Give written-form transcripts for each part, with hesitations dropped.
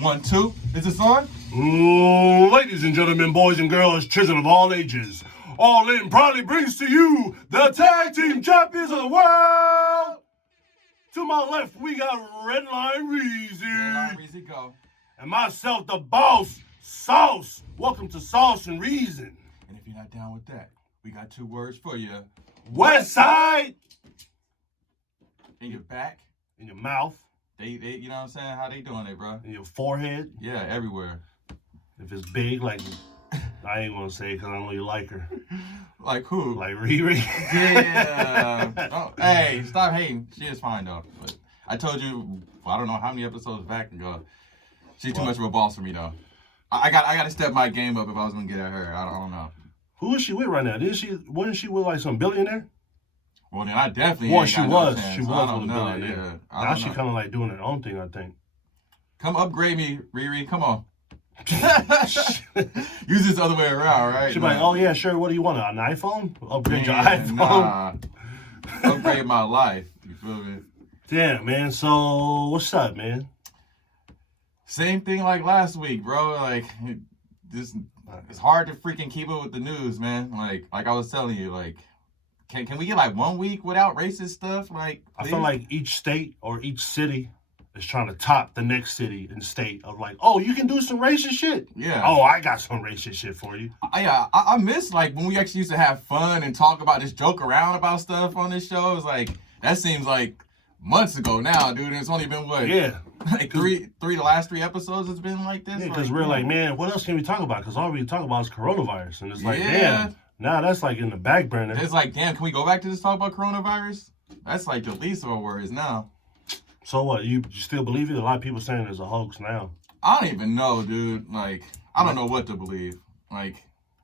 1, 2. Is this on? Ladies and gentlemen, boys and girls, children of all ages, All In proudly brings to you the tag team champions of the world. To my left, we got Redline Riez. Redline Riez, go. And myself, the boss, Sauce. Welcome to Sauce and Reason. And if you're not down with that, we got 2 words for you. West Side. In your back. In your mouth. They, you know what I'm saying? How they doing it, bro? In your forehead. Yeah, everywhere. If it's big, like, I ain't gonna say it because I know you like her. Like who? Like Riri. Yeah. Oh, hey, stop hating. She is fine, though. But I told you, I don't know how many episodes back ago. She's too much of a boss for me, though. I got to step my game up if I was going to get at her. I don't know. Who is she with right now? Wasn't she with like some billionaire? Well, then I definitely Well, ain't she got was. No chance. She was I don't with a know. billionaire. Yeah, Now she kind of like doing her own thing, I think. Come upgrade me, Riri. Come on. Use this other way around, right? She's like, oh yeah, sure. What do you want? An iPhone? Upgrade your iPhone? Nah. Upgrade my life. You feel me? Damn, man. So what's up, man? Same thing like last week, bro. Like, it's hard to freaking keep up with the news, man. Like I was telling you, like, can we get like 1 week without racist stuff? Like, I feel like each state or each city is trying to top the next city and state of like, oh, you can do some racist shit. Yeah. Oh, I got some racist shit for you. I miss like when we actually used to have fun and talk about just joke around about stuff on this show. It's like that seems like months ago now, dude. And it's only been what? Yeah. Like the last 3 episodes it's been like this. Yeah, because we're like, man, what else can we talk about? Because all we talk about is coronavirus, and it's like, damn, now that's like in the back burner. It's like, damn, can we go back to this talk about coronavirus? That's like the least of our worries now. So what? You still believe it? A lot of people saying there's a hoax now. I don't even know, dude. Like, I don't know what to believe. Like,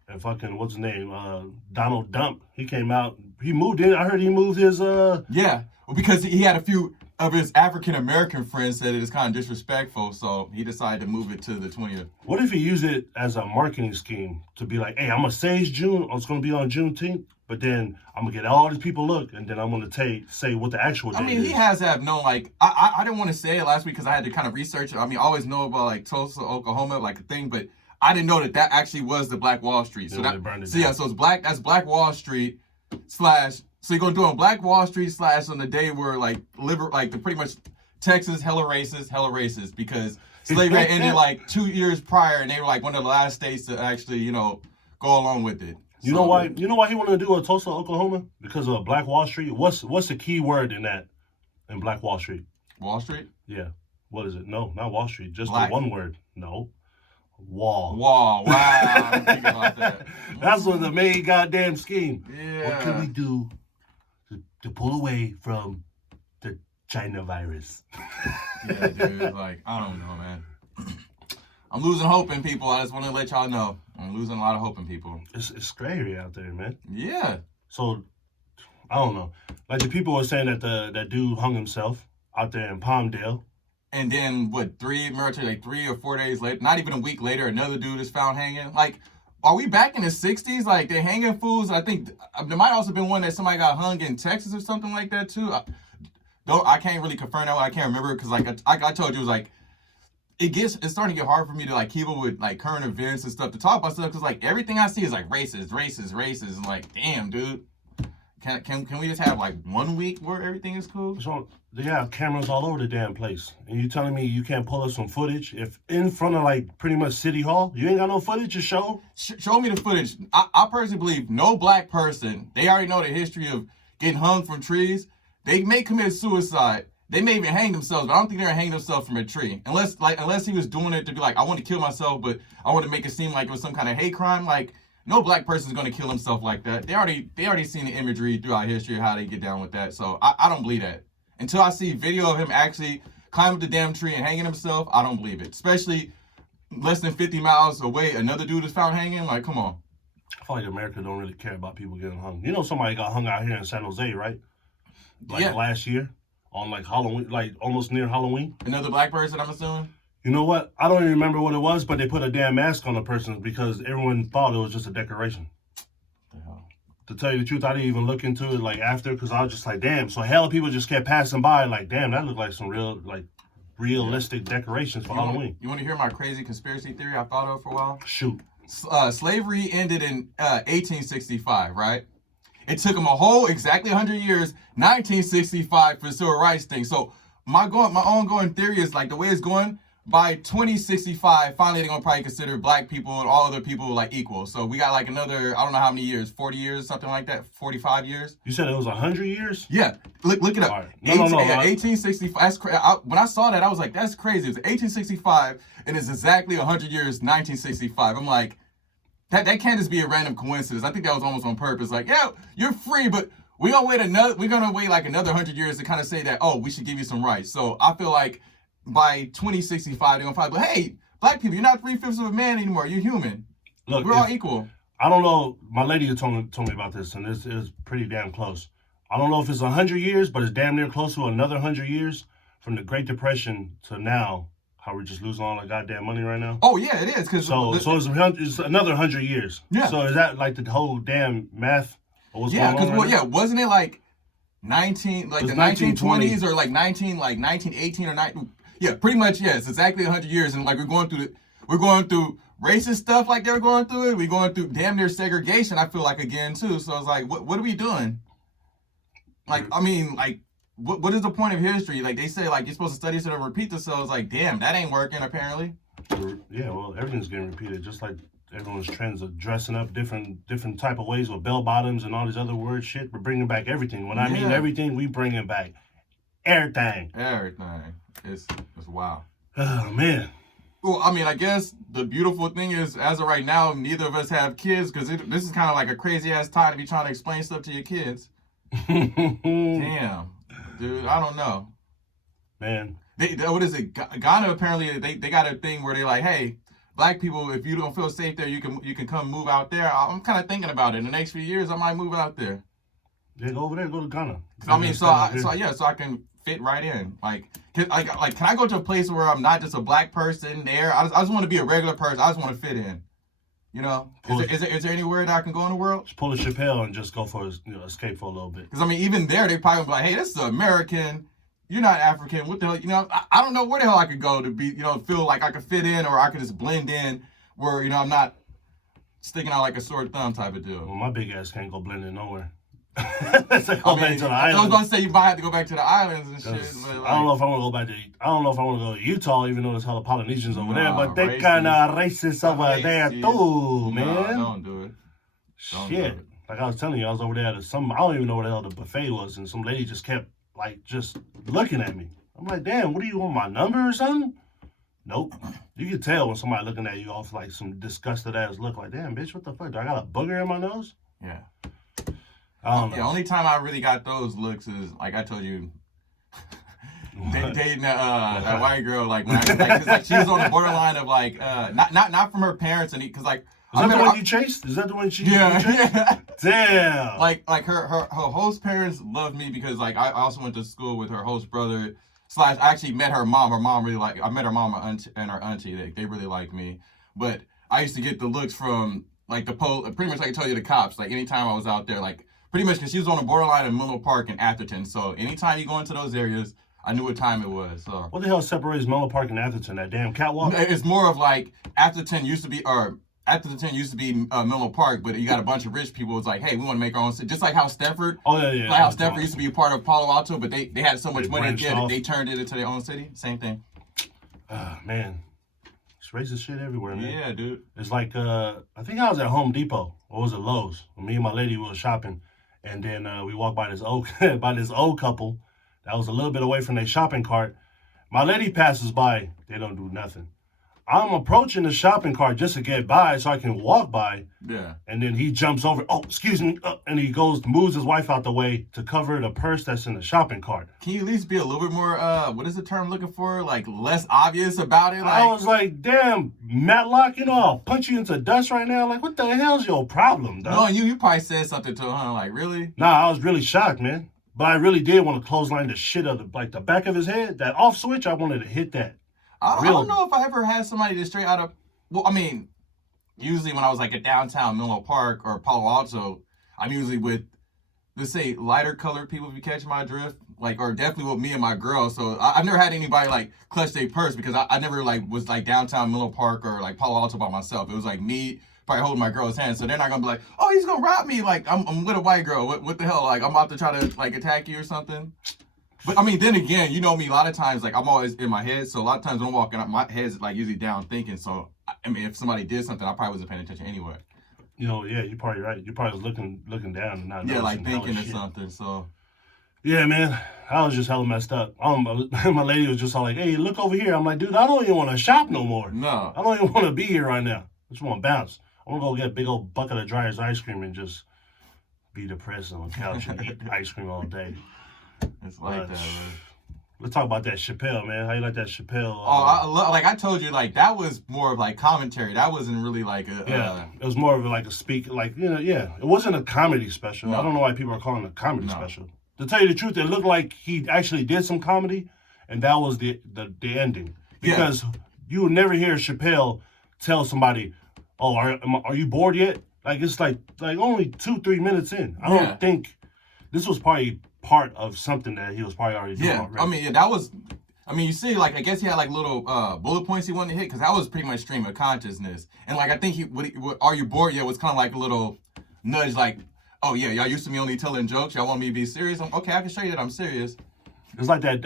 and fucking what's his name? Donald Dump. He came out. He moved in. I heard he moved his. Yeah, well, because he had a few of his African American friends said it is kind of disrespectful, so he decided to move it to the 20th. What if he used it as a marketing scheme to be like, hey, I'm gonna say it's June. It's gonna be on Juneteenth. But then I'm gonna get all these people look, and then I'm gonna say what the actual date is. I mean, he has to have known. Like, I didn't want to say it last week because I had to kind of research it. I mean, I always know about like Tulsa, Oklahoma, like a thing, but I didn't know that actually was the Black Wall Street. So so it's Black. That's Black Wall Street / So you're gonna do on Black Wall Street / on the day where like the pretty much Texas hella racist because slavery ended like 2 years prior, and they were like one of the last states to actually go along with it. You know why he wanted to do a Tulsa, Oklahoma? Because of Black Wall Street. What's the key word in that? In Black Wall Street? Wall Street? Yeah. What is it? No, not Wall Street. Just Black. The one word. No. Wall. Wow. I didn't think about that. That's what the main goddamn scheme. Yeah. What can we do to pull away from the China virus? Yeah, dude. Like, I don't know, man. I'm losing hope in people. I just want to let y'all know. I'm losing a lot of hope in people. It's scary out there, man. Yeah. So, I don't know. Like, the people were saying that that dude hung himself out there in Palmdale. And then, 3 or 4 days later, not even a week later, another dude is found hanging. Like, are we back in the 60s? Like, they're hanging fools? I think there might also been one that somebody got hung in Texas or something like that, too. I can't really confirm that one. I can't remember because, like, I told you, it was like, it's starting to get hard for me to like keep up with like current events and stuff to talk about stuff because like everything I see is like racist and like damn dude, can we just have like 1 week where everything is cool? So they have cameras all over the damn place, and you telling me you can't pull up some footage if in front of like pretty much City Hall you ain't got no footage to show? Show me the footage. I personally believe no black person, they already know the history of getting hung from trees. They may commit suicide. They may even hang themselves, but I don't think they're gonna hang themselves from a tree. Unless he was doing it to be like, I want to kill myself, but I want to make it seem like it was some kind of hate crime. Like, no black person is gonna kill himself like that. They already seen the imagery throughout history of how they get down with that. So I don't believe that. Until I see video of him actually climbing the damn tree and hanging himself, I don't believe it. Especially less than 50 miles away, another dude is found hanging. Like, come on. I feel like America don't really care about people getting hung. You know somebody got hung out here in San Jose, right? Like last year. On like Halloween, like almost near Halloween. Another black person, I'm assuming? You know what? I don't even remember what it was, but they put a damn mask on the person because everyone thought it was just a decoration. The hell? To tell you the truth, I didn't even look into it like after because I was just like, damn. So hell, people just kept passing by like, damn, that looked like some real realistic decorations for Halloween. You want to hear my crazy conspiracy theory I thought of for a while? Shoot. Slavery ended in 1865, right? It took them a whole exactly 100 years, 1965, for the civil rights thing. So my ongoing theory is like the way it's going, by 2065, finally they're gonna probably consider black people and all other people like equal. So we got like another, I don't know how many years, 40 years, something like that, 45 years. You said it was 100 years? Yeah, look it up. Right. No, 1865. That's when I saw that, I was like, that's crazy. It's 1865, and it's exactly 100 years, 1965. I'm like, that can't just be a random coincidence. I think that was almost on purpose. Like, yeah, you're free, but we're gonna wait like another 100 years to kind of say that, oh, we should give you some rights. So I feel like by 2065, they're gonna probably be, hey, black people, you're not 3/5 of a man anymore. You're human. Look, we're all equal. I don't know. My lady told me about this, and this is pretty damn close. I don't know if it's 100 years, but it's damn near close to another 100 years from the Great Depression to now. How we're just losing all our goddamn money right now. Oh yeah, it is. Cause so it's another 100 years. Yeah. So is that like the whole damn math? Yeah, because wasn't it like the 1920s or like 1918 or 19? Yeah, pretty much. Yeah, it's exactly 100 years, and like we're going through racist stuff like they're going through it. We're going through damn near segregation. I feel like again too. So it's like, what are we doing? Like, I mean, like, what is the point of history? Like they say, like you're supposed to study so to repeat themselves. Like, damn, that ain't working apparently. Yeah, well, everything's getting repeated, just like everyone's trends of dressing up different type of ways with bell bottoms and all these other weird shit. We're bringing back everything. When I mean everything, we bringing back everything. Everything. It's wild. Oh man. Well, I mean, I guess the beautiful thing is, as of right now, neither of us have kids because this is kind of like a crazy ass time to be trying to explain stuff to your kids. Damn, dude, I don't know. Man. What is it? Ghana apparently they got a thing where they like, hey, black people, if you don't feel safe there, you can come move out there. I'm kind of thinking about it. In the next few years, I might move out there. Yeah, go over there, go to Ghana. I mean, so I can fit right in. Like, can I go to a place where I'm not just a black person there? I just want to be a regular person. I just want to fit in. You know, is there anywhere that I can go in the world? Just pull a Chappelle and just go for escape for a little bit. Because I mean, even there, they probably be like, hey, this is American. You're not African. What the hell? You know, I don't know where the hell I could go to be, feel like I could fit in, or I could just blend in where, I'm not sticking out like a sore thumb type of deal. Well, my big ass can't go blend in nowhere. Back to the islands. I was going to say you might have to go back to the islands and shit. But like, I don't know if I want to go back to. I don't know if I want to go to Utah, even though there's hella Polynesians over there. But they kind of racist over there too, man. Don't do it. Shit. Like I was telling you, I was over there at I don't even know where the hell the buffet was, and some lady just kept just looking at me. I'm like, damn, what do you want, my number or something? Nope. You can tell when somebody looking at you off like some disgusted ass look. Like, damn, bitch, what the fuck? Do I got a booger in my nose? Yeah. I don't know. The only time I really got those looks is, like I told you, dating that white girl, like, when she was on the borderline of, like, not from her parents, and because, like, is that the one you chased? Is that the one she chased? Yeah. Damn. Like her host parents loved me because, like, I also went to school with her host brother, / I actually met her mom. Her mom really I met her mom and her auntie. They really liked me. But I used to get the looks from, like, pretty much like I told you, the cops. Like, anytime I was out there, like, pretty much because she was on the borderline of Menlo Park and Atherton. So anytime you go into those areas, I knew what time it was. So what the hell separates Menlo Park and Atherton? That damn catwalk? It's more of like Atherton used to be Menlo Park, but you got a bunch of rich people. It's like, hey, we want to make our own city. Just like how Stefford. Oh, yeah. Like how Stefford used to be a part of Palo Alto, but they had so much money to get it, they turned it into their own city. Same thing. Man. It's racist shit everywhere, man. Yeah, dude. It's like, I think I was at Home Depot. Or was it Lowe's? Me and my lady were shopping. And then we walked by this old couple that was a little bit away from their shopping cart. My lady passes by. They don't do nothing. I'm approaching the shopping cart just to get by so I can walk by. Yeah. And then he jumps over. Oh, excuse me. And he moves his wife out the way to cover the purse that's in the shopping cart. Can you at least be a little bit more, what is the term I'm looking for? Like, less obvious about it? Like, I was like, damn, Matlock, I'll punch you into dust right now. Like, what the hell's your problem, though? No, you probably said something to her, huh? Like, really? Nah, I was really shocked, man. But I really did want to clothesline the shit out of the back of his head. That off switch, I wanted to hit that. I don't know if I ever had somebody just straight out of, well, I mean, usually when I was like at downtown Menlo Park or Palo Alto, I'm usually with, let's say, lighter colored people, if you catch my drift. like, or definitely with me and my girl. So I've never had anybody like clutch their purse because I never like was like downtown Menlo Park or like Palo Alto by myself. It was like me probably holding my girl's hand. So they're not gonna be like, oh, he's gonna rob me. Like I'm with a white girl. What the hell? Like I'm about to try to like attack you or something. But I mean, then again, you know me. A lot of times, like I'm always in my head. So a lot of times when I'm walking up, my head's like usually down thinking. So I mean, if somebody did something, I probably wasn't paying attention anyway. You know, yeah, you're probably right. You probably was looking down and not like noticing thinking or shit. something. So Yeah, man, I was just hella messed up. My lady was just all like, "Hey, look over here." I'm like, "Dude, I don't even want to shop no more. no. I don't even want to be here right now. I just want to bounce. I want to go get a big old bucket of Dryer's ice cream and just be depressed on the couch and eat ice cream all day." It's like that, man. Let's talk about that Chappelle, man. How you like that Chappelle? Like I told you, like that was more of like commentary. That wasn't really like a. Yeah, it was more of like a speak, like yeah. It wasn't a comedy special. No. I don't know why people are calling it a comedy No. special. To tell you the truth, it looked like he actually did some comedy, and that was the ending. Because you would never hear Chappelle tell somebody, "Oh, are you bored yet?" Like it's like only 2-3 minutes in. I don't think this was probably part of something that he was probably already doing. Yeah, I mean, that was. I mean, you see, like I guess he had like little bullet points he wanted to hit because that was pretty much stream of consciousness. And like I think what Are You Bored Yet was kind of like a little nudge, like, oh yeah, y'all used to me only telling jokes. Y'all want me to be serious? Okay, I can show you that I'm serious. It's like that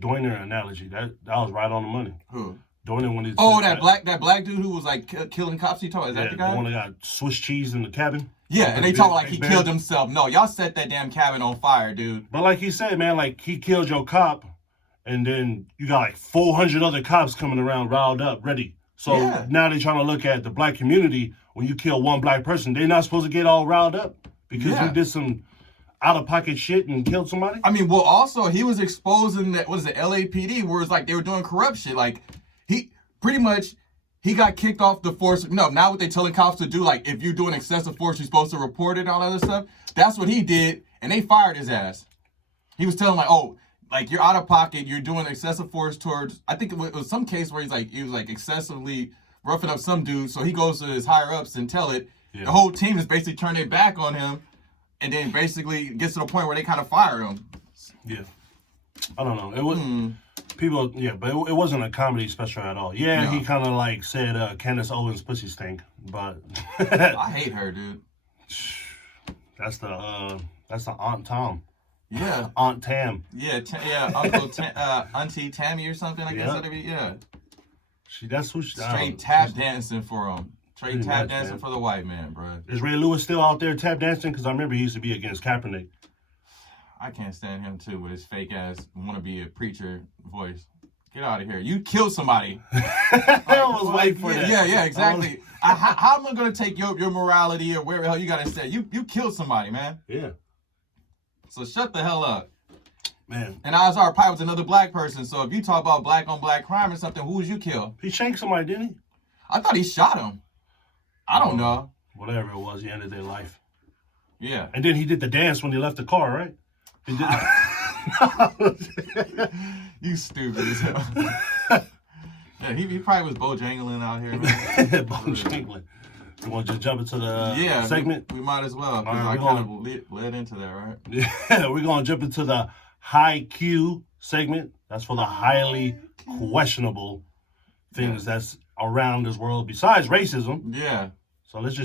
Doiner analogy. That was right on the money. Who? Doiner when he that black dude who was like killing cops. Is that the guy? The one that got Swiss cheese in the cabin. Yeah, and they talk like he killed himself. No, y'all set that damn cabin on fire, dude. But like he said, man, like he killed your cop, and then you got like 400 other cops coming around, riled up, ready. So now they're trying to look at the black community. When you kill one black person, they're not supposed to get all riled up because you did some out-of-pocket shit and killed somebody. I mean, well, also he was exposing that LAPD, where it's like they were doing corrupt shit. Like he pretty much. He got kicked off the force. No, now what they telling cops to do, like if you're doing excessive force, you're supposed to report it and all that other stuff. That's what he did, and they fired his ass. He was telling like, oh, like you're out of pocket, you're doing excessive force towards. I think it was some case where he was like excessively roughing up some dude. So he goes to his higher ups and tell it. Yeah. The whole team is basically turning their back on him, and then basically gets to the point where they kind of fire him. Yeah, I don't know. It was. People, but it wasn't a comedy special at all. Yeah, he kind of like said Candace Owens' pussy stink, but I hate her, dude. That's the Aunt Tom. Yeah, Aunt Tam. Yeah, Auntie Tammy or something. I guess that'd be That's who she straight tap dancing for him. Straight tap dancing for the white man, bro. Is Ray Lewis still out there tap dancing? Because I remember he used to be against Kaepernick. I can't stand him too with his fake ass want to be a preacher voice. Get out of here! You killed somebody. I was waiting for that. Yeah, exactly. How am I gonna take your morality or where the hell you gotta say? You killed somebody, man. Yeah. So shut the hell up, man. And Azar Pie was another black person. So if you talk about black on black crime or something, who would you kill? He shanked somebody, didn't he? I thought he shot him. I don't know. Whatever it was, he ended their life. Yeah. And then he did the dance when he left the car, right? He did. You stupid as hell. Yeah, he probably was Bojangling out here, man. Bojangling. You want to just jump into the segment? We might as well, because I kind of led into that, right? Yeah, we're going to jump into the high Q segment. That's for the highly questionable things that's around this world besides racism. Yeah. So let's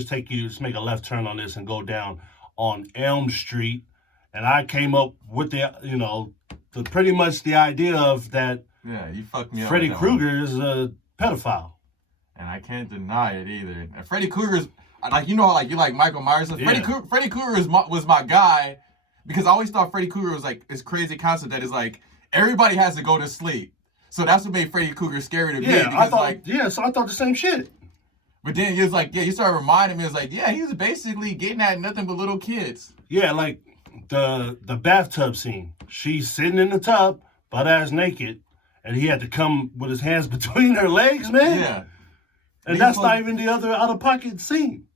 make a left turn on this and go down on Elm Street. And I came up with pretty much the idea of that. Yeah, you fucked me up. Freddy Krueger is a pedophile. And I can't deny it either. And Freddy Krueger's, like, you know how, like, you like Michael Myers? Yeah. Freddy Krueger was my guy, because I always thought Freddy Krueger was, like, this crazy concept that is, like, everybody has to go to sleep. So that's what made Freddy Krueger scary to me. So I thought the same shit. But then he was like, you started reminding me, it was like, he was basically getting at nothing but little kids. Yeah, like the bathtub scene. She's sitting in the tub, butt ass naked, and he had to come with his hands between her legs, man. Yeah. And that's not even the other out-of-pocket scene.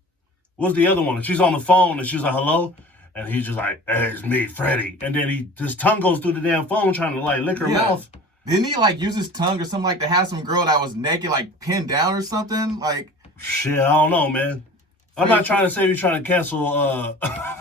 What's the other one? She's on the phone, and she's like, hello? And he's just like, hey, it's me, Freddy. And then his tongue goes through the damn phone trying to, like, lick her mouth. Didn't he, like, use his tongue or something, like, to have some girl that was naked, like, pinned down or something? Like... Shit, I don't know, man. I'm not trying to say we're trying to cancel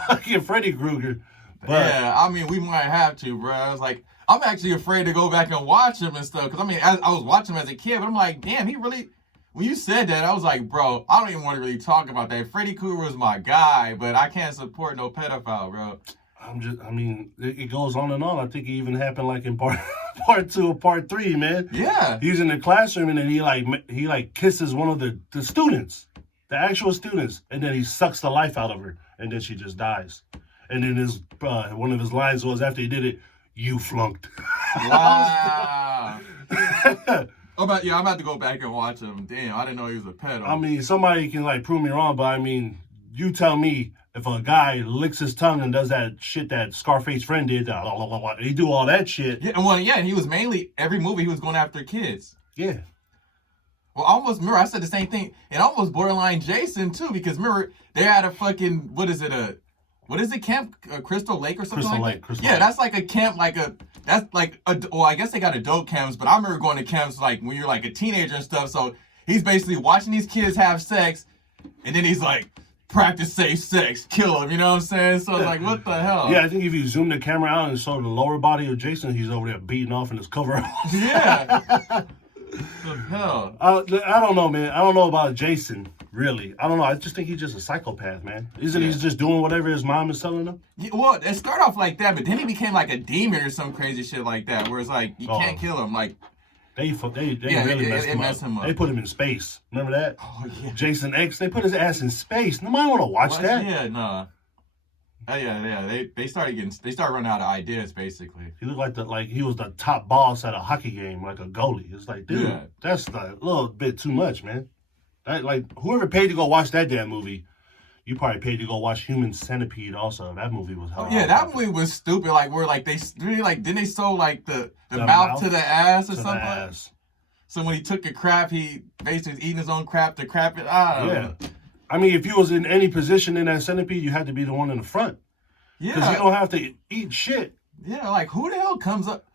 fucking Freddy Krueger, But yeah, I mean, we might have to, bro. I was like, I'm actually afraid to go back and watch him and stuff. Because, I mean, I was watching him as a kid, but I'm like, damn, he really... When you said that, I was like, bro, I don't even want to really talk about that. Freddy Krueger was my guy, but I can't support no pedophile, bro. I mean, it goes on and on. I think it even happened like in part 2 or part 3, man. Yeah. He's in the classroom and then he kisses one of the students, the actual students, and then he sucks the life out of her, and then she just dies. And then his one of his lines was after he did it, "You flunked." Wow. I'm about to go back and watch him. Damn, I didn't know he was a pedo. I mean, somebody can like prove me wrong, but I mean, you tell me if a guy licks his tongue and does that shit that Scarface friend did, he do all that shit. Yeah, well, yeah, and he was mainly every movie he was going after kids. Yeah. Well, almost, remember, I said the same thing. And almost borderline Jason, too, because remember, they had a fucking, what is it, camp? Crystal Lake or something like that? Crystal Yeah, Lake. that's like a camp, well, I guess they got adult camps, but I remember going to camps like when you're like a teenager and stuff. So he's basically watching these kids have sex, and then he's like, practice safe sex, kill him, you know what I'm saying? So it's like, what the hell? Yeah, I think if you zoom the camera out and show the lower body of Jason, he's over there beating off in his coveralls. Yeah. What the hell? I don't know, man. I don't know about Jason, really. I don't know. I just think he's just a psychopath, man. Isn't he just doing whatever his mom is telling him? Yeah, well, it started off like that, but then he became like a demon or some crazy shit like that, where it's like, you can't kill him. Like, They really messed him up. They put him in space. Remember that? Oh, yeah. Jason X, they put his ass in space. Nobody want to watch that. Yeah, nah. They started running out of ideas, basically. He looked like he was the top boss at a hockey game, like a goalie. It's like, dude, that's a little bit too much, man. Like, whoever paid to go watch that damn movie, you probably paid to go watch Human Centipede also. That movie was hell. Yeah, that movie was stupid. Like, where like they really like didn't they sew like the mouth to the ass or something? Ass. So when he took a crap, he basically was eating his own crap to crap it. I don't know. I mean, if you was in any position in that centipede, you had to be the one in the front. Yeah. Because you don't have to eat shit. Yeah, like who the hell comes up?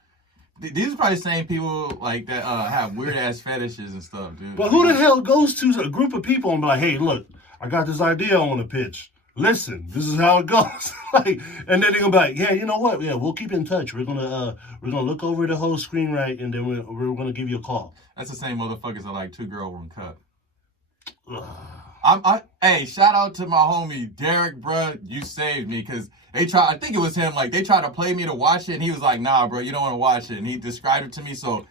These are probably the same people like that have weird ass fetishes and stuff, dude. But who the hell goes to a group of people and be like, hey, look, I got this idea I want to pitch. Listen, this is how it goes. Like, and then they're gonna be like, yeah, you know what? Yeah, we'll keep in touch. We're gonna look over the whole screen right, and then we're gonna give you a call. That's the same motherfuckers that like 2 girl 1 cup. Ugh. Hey, shout out to my homie Derek, bruh. You saved me because I think it was him. Like they tried to play me to watch it, and he was like, "Nah, bro, you don't want to watch it." And he described it to me. So,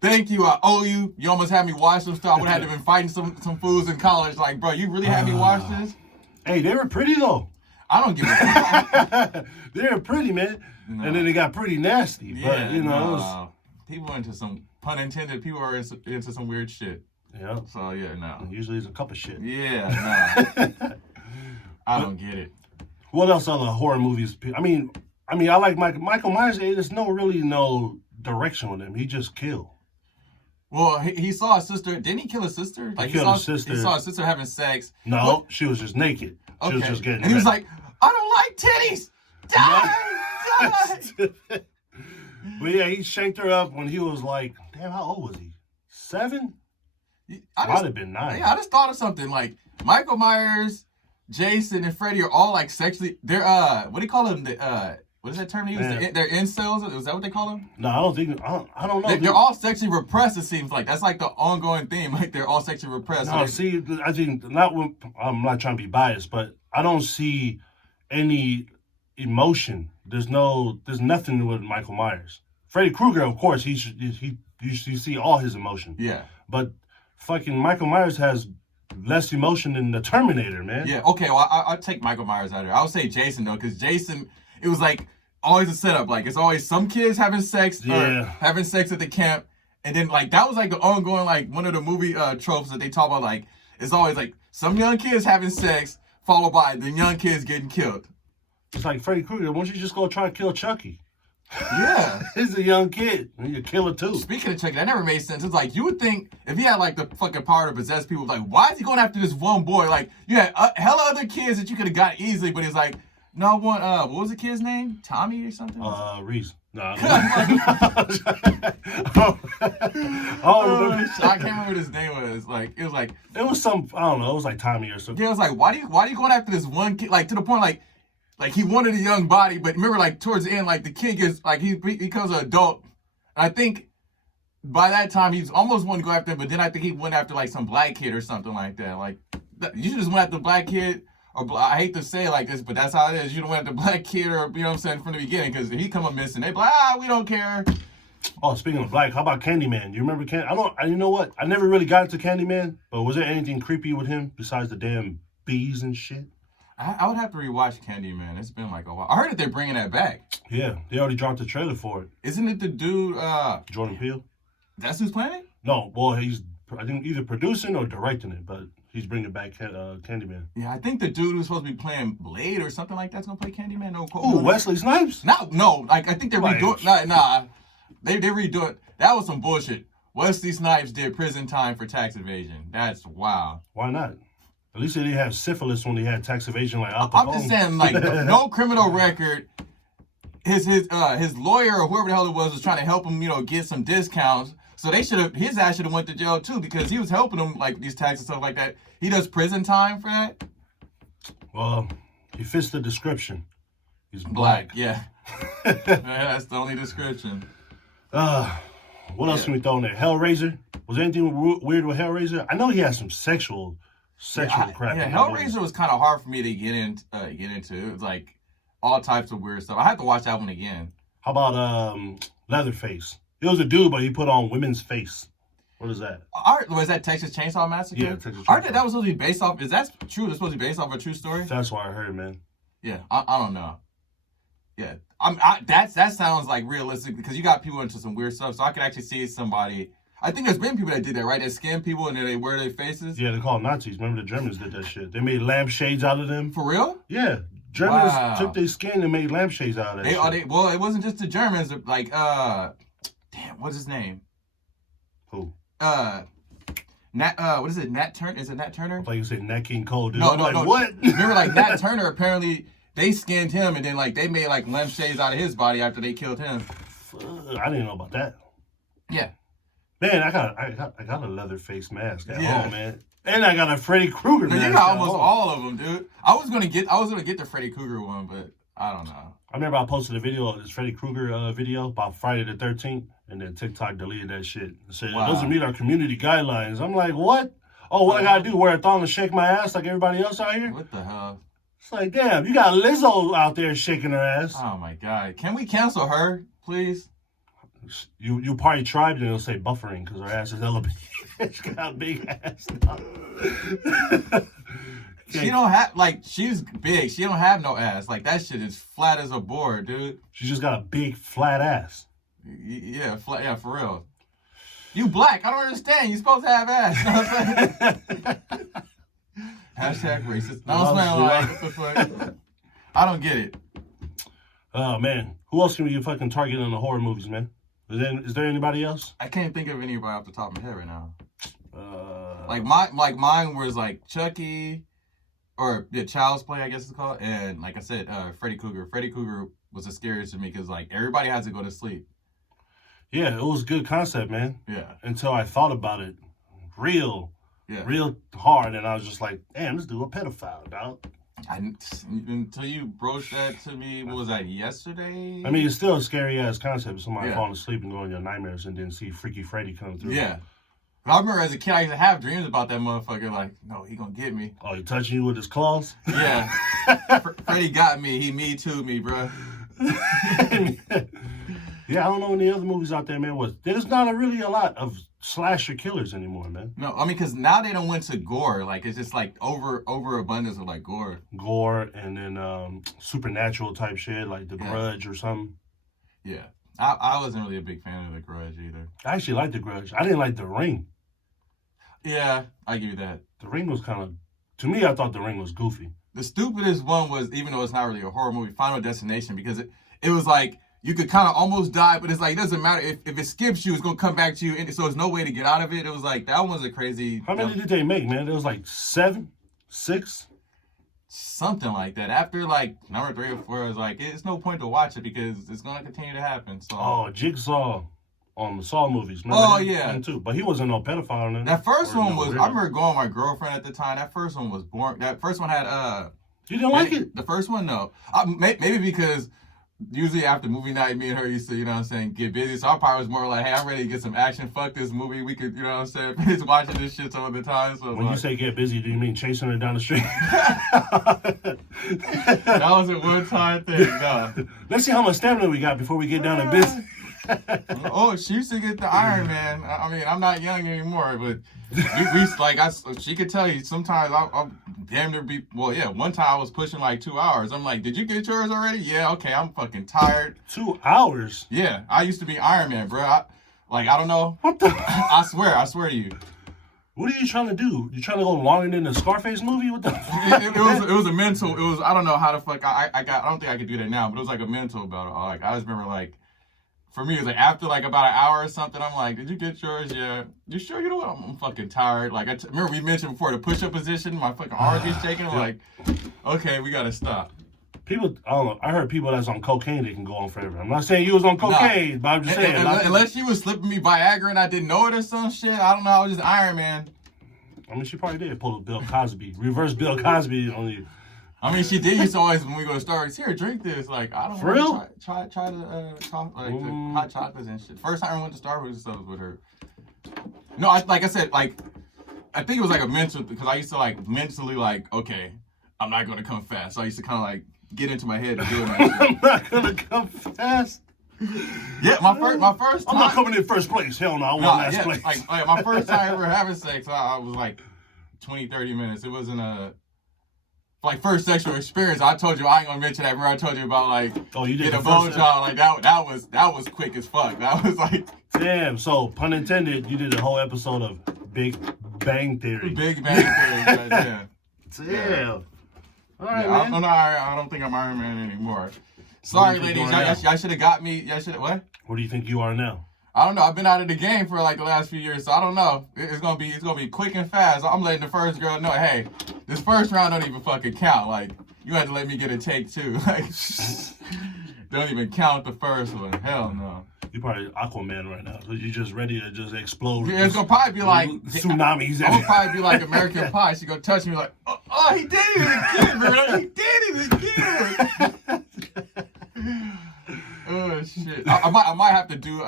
thank you. I owe you. You almost had me watch some stuff. I would have had to been fighting some fools in college. Like, bro, you really had me watch this? Hey, they were pretty though. I don't give a fuck. They were pretty, man. No. And then they got pretty nasty. Yeah, but you know, people into some pun intended. People are into some weird shit. Yeah. So yeah, no. Usually it's a cup of shit. Yeah, no. I don't get it. What else other horror movies? I mean, I like Michael Myers. There's no direction with him. He just killed. Well, he saw his sister. Didn't he kill his sister? Like he killed his sister. He saw his sister having sex. No, she was just naked. She was just getting. And he was like, "I don't like titties. Die." But yeah, he shanked her up when he was like, damn, how old was he? 7? Might have been 9. Yeah, I just thought of something. Like Michael Myers, Jason, and Freddy are all like sexually. They're what do you call them? What is that term they use? They're incels. Is that what they call them? No, I don't think. I don't know. They're all sexually repressed. It seems like that's like the ongoing theme. Like they're all sexually repressed. No, see, I think I'm not trying to be biased, but I don't see any emotion. There's nothing with Michael Myers. Freddy Krueger, of course, you see all his emotion. Yeah. But fucking Michael Myers has less emotion than the Terminator, man. Yeah. Okay. Well, I'll take Michael Myers out of there. I'll say Jason though, because Jason, it was like always a setup. Like it's always some kids having sex, or having sex at the camp, and then like that was like the ongoing like one of the movie tropes that they talk about. Like it's always like some young kids having sex, followed by the young kids getting killed. It's like Freddy Krueger. Why don't you just go try to kill Chucky? Yeah. He's a young kid. He's a killer too. Speaking of Chucky, that never made sense. It's like you would think if he had like the fucking power to possess people, like why is he going after this one boy? Like you had hella other kids that you could have got easily, but he's like, no one. What was the kid's name? Tommy or something? Riez. No. I can't remember what his name was. Like it was like it was some. I don't know. It was like Tommy or something. Yeah, it was like why do you going after this one kid? Like to the point like. like he wanted a young body, but remember, like towards the end, like the kid gets like he becomes an adult. And I think by that time he's almost wanting to go after him, but then I think he went after like some black kid or something like that. Like you just went after the black kid, or I hate to say it like this, but that's how it is. You don't went after the black kid, or you know what I'm saying, from the beginning, because if he come up missing, they be like, we don't care. Oh, speaking of black, how about Candyman? You remember you know what? I never really got into Candyman, but was there anything creepy with him besides the damn bees and shit? I would have to rewatch Candyman. It's been like a while. I heard that they're bringing that back. Yeah, they already dropped the trailer for it. Isn't it the dude? Jordan Peele. That's who's playing it? No, well, he's I think either producing or directing it, but he's bringing back Candyman. Yeah, I think the dude who's supposed to be playing Blade or something like that's gonna play Candyman. Ooh, Wesley Snipes? No. Like I think they're redoing. Nah. They redoing. That was some bullshit. Wesley Snipes did prison time for tax evasion. That's wild. Why not? At least they didn't have syphilis when they had tax evasion like Al Capone. I'm just saying, like, no criminal record. His lawyer or whoever the hell it was trying to help him, get some discounts. So his ass should have went to jail too, because he was helping him like these taxes and stuff like that. He does prison time for that. Well, he fits the description. He's black. Yeah. That's the only description. What else can we throw in there? Hellraiser. Was there anything weird with Hellraiser? I know he has some sexual crap. Yeah, Hellraiser was kind of hard for me to get into. It was like all types of weird stuff. I have to watch that one again. How about Leatherface? He was a dude, but he put on women's face. What is that? Was that Texas Chainsaw Massacre? Yeah, Texas Chainsaw. That was supposed to be based off. Is that true? It's supposed to be based off a true story? That's what I heard, man. Yeah, I don't know. Yeah, that sounds like realistic, because you got people into some weird stuff. So I could actually see somebody. I think there's been people that did that, right? They scan people and then they wear their faces. Yeah, they call them Nazis. Remember the Germans did that shit. They made lampshades out of them. For real? Yeah. Germans took their skin and made lampshades out of that shit. Well, it wasn't just the Germans. Like, damn, what's his name? Who? What is it? Nat Turner? Is it Nat Turner? I thought you said Nat King Cole, dude. No. What? Remember, like, Nat Turner, apparently, they skinned him, and then, like, they made, like, lampshades out of his body after they killed him. I didn't know about that. Yeah. Man, I got a leather face mask at home, man. And I got a Freddy Krueger mask. You got almost all of them, dude. I was gonna get the Freddy Krueger one, but I don't know. I remember I posted a video of this Freddy Krueger video about Friday the 13th, and then TikTok deleted that shit. It said, It doesn't meet our community guidelines. I'm like, what? Oh, what I gotta do? Wear a thong and shake my ass like everybody else out here? What the hell? It's like, damn, you got Lizzo out there shaking her ass. Oh my God. Can we cancel her, please? You party tribe, and it'll say buffering because her ass is hella big. She got a big ass now. She don't have, like, she's big. She don't have no ass. Like, that shit is flat as a board, dude. She just got a big flat ass. Yeah, flat. Yeah, for real. You black. I don't understand. You supposed to have ass. You know what I'm saying? Hashtag racist. No, what the fuck? I don't get it. Oh, man. Who else can we fucking target in the horror movies, man? Is there anybody else? I can't think of anybody off the top of my head right now. Mine was like Chucky, or Child's Play, I guess it's called, and like I said, Freddy Krueger. Freddy Krueger was the scariest to me because like everybody has to go to sleep. Yeah, it was a good concept, man. Yeah. Until I thought about it real hard, and I was just like, damn, let's do a pedophile, dog. Until you broached that to me, what was that, yesterday? I mean, it's still a scary ass concept. Somebody falling asleep and going in your nightmares and then see Freaky Freddy come through. Yeah. But I remember as a kid, I used to have dreams about that motherfucker. Like, no, he gonna get me. Oh, he touching you with his claws? Yeah. Freddy got me. He me too me, bro. Yeah, I don't know any other movies out there, man. There's not really a lot of slasher killers anymore, man. No, I mean, because now they don't went to gore. Like, it's just like overabundance of like gore. Gore, and then supernatural type shit, like The Grudge or something. Yeah. I wasn't really a big fan of The Grudge either. I actually liked The Grudge. I didn't like The Ring. Yeah, I give you that. The Ring was kind of, to me, I thought The Ring was goofy. The stupidest one was, even though it's not really a horror movie, Final Destination, because it was like, you could kind of almost die, but it's like, it doesn't matter. If it skips you, it's going to come back to you. And so there's no way to get out of it. It was like, that one was a crazy... How many did they make, man? There was like 7? 6? Something like that. After like number 3 or 4, it was like, it's no point to watch it because it's going to continue to happen. So. Oh, Jigsaw on the Saw movies. Yeah. Too. But he wasn't no pedophile. That first one was, I remember going with my girlfriend at the time. That first one was boring. That first one had, You didn't like it? The first one, no. Maybe because usually after movie night, me and her used to, you know what I'm saying, get busy. So I probably was more like, hey, I'm ready to get some action. Fuck this movie. We could, you know what I'm saying, finish watching this shit some of the time. So when you say get busy, do you mean chasing her down the street? That was a one-time thing, no. Let's see how much stamina we got before we get down to business. Oh, she used to get the Iron Man. I mean, I'm not young anymore, but she could tell you sometimes I'll damn near be. Well, yeah, one time I was pushing like 2 hours. I'm like, did you get yours already? Yeah, okay, I'm fucking tired. 2 hours? Yeah, I used to be Iron Man, bro. I don't know. What the? I swear to you. What are you trying to do? You trying to go longer than the Scarface movie? What the? It was a mental. It was, I don't know how the fuck I don't think I could do that now, but it was like a mental about it. Like I just remember like. For me, it was like after like about an hour or something, I'm like, did you get yours? Yeah. You sure? You know what? I'm fucking tired. Like, remember we mentioned before the push-up position, my fucking arms get shaking. I'm like, okay, we gotta stop. People, I don't know. I heard people that's on cocaine, they can go on forever. I'm not saying you was on cocaine, but I'm just saying. Unless she was slipping me Viagra and I didn't know it or some shit. I don't know. I was just Iron Man. I mean, she probably did pull a Bill Cosby. Reverse Bill Cosby on you. I mean, she did used to always, when we go to Starbucks, here, drink this. Like, I don't know. Try the hot chocolates and shit. First time I went to Starbucks and stuff was with her. No, like I said, like, I think it was like a mental, because I used to like mentally like, okay, I'm not going to come fast. So I used to kind of like get into my head and do it. I'm not going to come fast. Yeah, my first time. I'm not coming in first place. Hell no, I want last place. Like my first time ever having sex, I was like 20, 30 minutes. It wasn't like first sexual experience. I told you I ain't gonna mention that. Remember I told you about like you did a bone job like that was quick as fuck. That was like damn. So pun intended, you did a whole episode of Big Bang Theory. Big Bang Theory. Right, yeah. Damn. Yeah. All right, man. I don't think I'm Iron Man anymore. Sorry, ladies. Y'all should have got me. Y'all should have what? What do you think you are now? I don't know. I've been out of the game for like the last few years, so I don't know. It's gonna be quick and fast. I'm letting the first girl know, hey, this first round don't even fucking count. Like you had to let me get a take too. Like don't even count the first one. Hell no. You probably Aquaman right now. You just ready to just explode. Yeah, it's gonna probably be like tsunamis. It's gonna probably be like American Pie. She gonna touch me like, oh, he did it again, bro. He did it again. Oh shit! I might have to do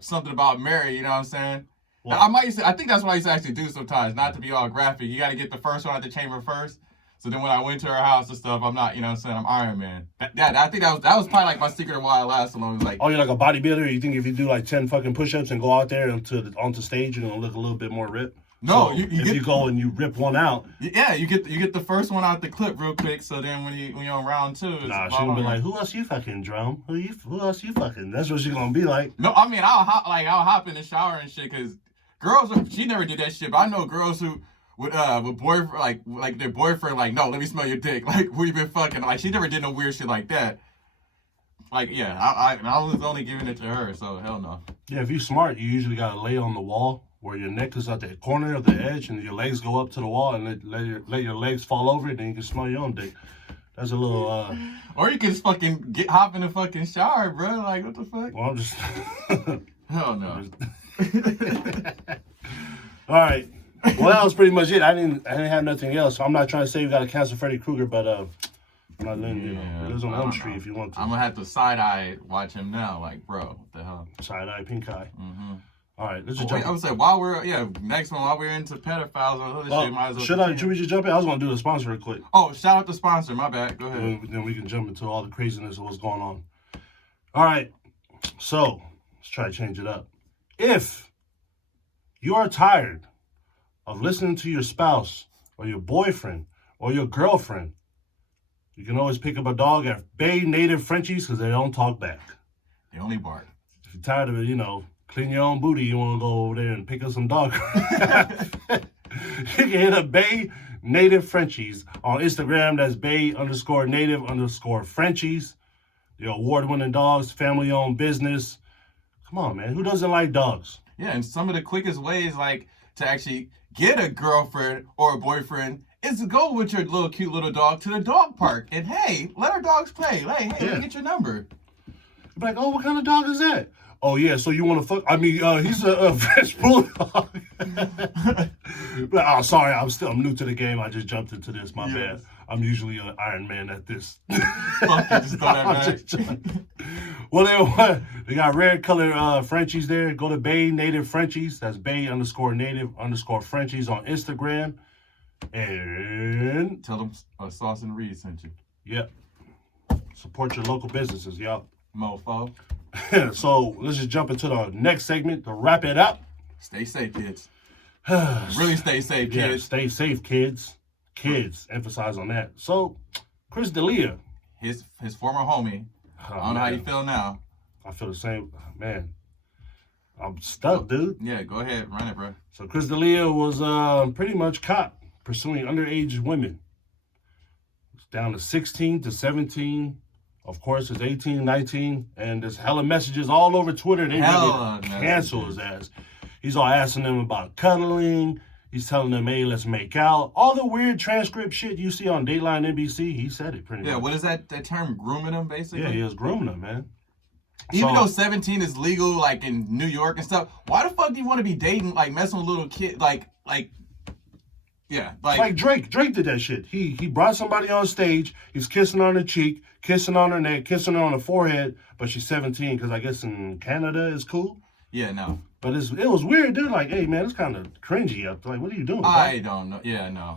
something about Mary. You know what I'm saying? What? I think that's what I used to actually do sometimes. Not to be all graphic. You got to get the first one out the chamber first. So then when I went to her house and stuff, I'm not. You know what I'm saying? I'm Iron Man. I think that was probably like my secret of why I last so long. It was like, oh, you're like a bodybuilder. You think if you do like 10 fucking push-ups and go out there onto stage, you're gonna look a little bit more ripped? No, so you go and you rip one out. Yeah, you get the first one out the clip real quick. So then when you're on round two, it's she gonna be like, "Who else you fucking, Drum? Who else you fucking?" That's what she gonna be like. No, I mean I'll hop in the shower and shit because girls she never did that shit. But I know girls who with boyfriend like their boyfriend like, no, let me smell your dick. Like who you been fucking? Like she never did no weird shit like that. Like yeah, I was only giving it to her. So hell no. Yeah, if you're smart, you usually gotta lay on the wall where your neck is at the corner of the edge and your legs go up to the wall and let your legs fall over it, then you can smell your own dick. That's a little or you can just fucking hop in the fucking shower, bro. Like what the fuck? Well, I'm just hell no. All right. Well, that was pretty much it. I didn't have nothing else. I'm not trying to say you got to cancel Freddy Krueger, but I'm not letting you know. It was on Elm Street if you want to. I'm gonna have to side eye watch him now. Like, bro, what the hell? Side eye, pink eye. Mm-hmm. All right, let's just jump. I would say while we're into pedophiles or other shit, might as well. Should we just jump in? I was gonna do the sponsor real quick. Oh, shout out the sponsor. My bad. Go ahead. Then we can jump into all the craziness of what's going on. All right, so let's try to change it up. If you are tired of listening to your spouse or your boyfriend or your girlfriend, you can always pick up a dog at Bay Native Frenchies because they don't talk back. They only bark. If you're tired of it, clean your own booty, you want to go over there and pick up some dog. You can hit up Bay Native Frenchies on Instagram. That's Bay_Native_Frenchies. The award-winning dogs, family-owned business. Come on, man. Who doesn't like dogs? Yeah, and some of the quickest ways, like, to actually get a girlfriend or a boyfriend is to go with your little cute little dog to the dog park. And, hey, let our dogs play. Like, hey, let me get your number. You're like, oh, what kind of dog is that? Oh, yeah, so you want to fuck? I mean, he's a French bulldog. But, oh, sorry, I'm new to the game. I just jumped into this. My bad. I'm usually an Iron Man at this. Fuck it, just throw that back. Well, they got red colored Frenchies there. Go to Bay Native Frenchies. That's Bay_Native_Frenchies on Instagram. And Tell them Sauce and Riez sent you. Yep. Support your local businesses, y'all. Mofo. So let's just jump into the next segment to wrap it up. Stay safe, kids. Really stay safe, kids. Yeah, stay safe, kids. Kids, emphasize on that. So, Chris Delia. His former homie. I don't know how you feel now. I feel the same. Man, I'm stuck, dude. Yeah, go ahead. Run it, bro. So Chris Delia was pretty much caught pursuing underage women. It's down to 16 to 17. Of course, it's 18, 19. And there's hella messages all over Twitter. They ready to cancel his ass. He's all asking them about cuddling. He's telling them, hey, let's make out. All the weird transcript shit you see on Dateline NBC, he said it pretty much. Yeah, what is that term? Grooming them, basically? Yeah, he was grooming them, man. Even though 17 is legal, like, in New York and stuff, why the fuck do you want to be dating, like, messing with little kids? Yeah. Like Drake. Drake did that shit. He brought somebody on stage. He's kissing on her cheek, kissing on her neck, kissing her on the forehead, but she's 17 because I guess in Canada it's cool. Yeah, no. But it was weird, dude. Like, hey, man, it's kind of cringy. Like, what are you doing? I don't know. Yeah, no.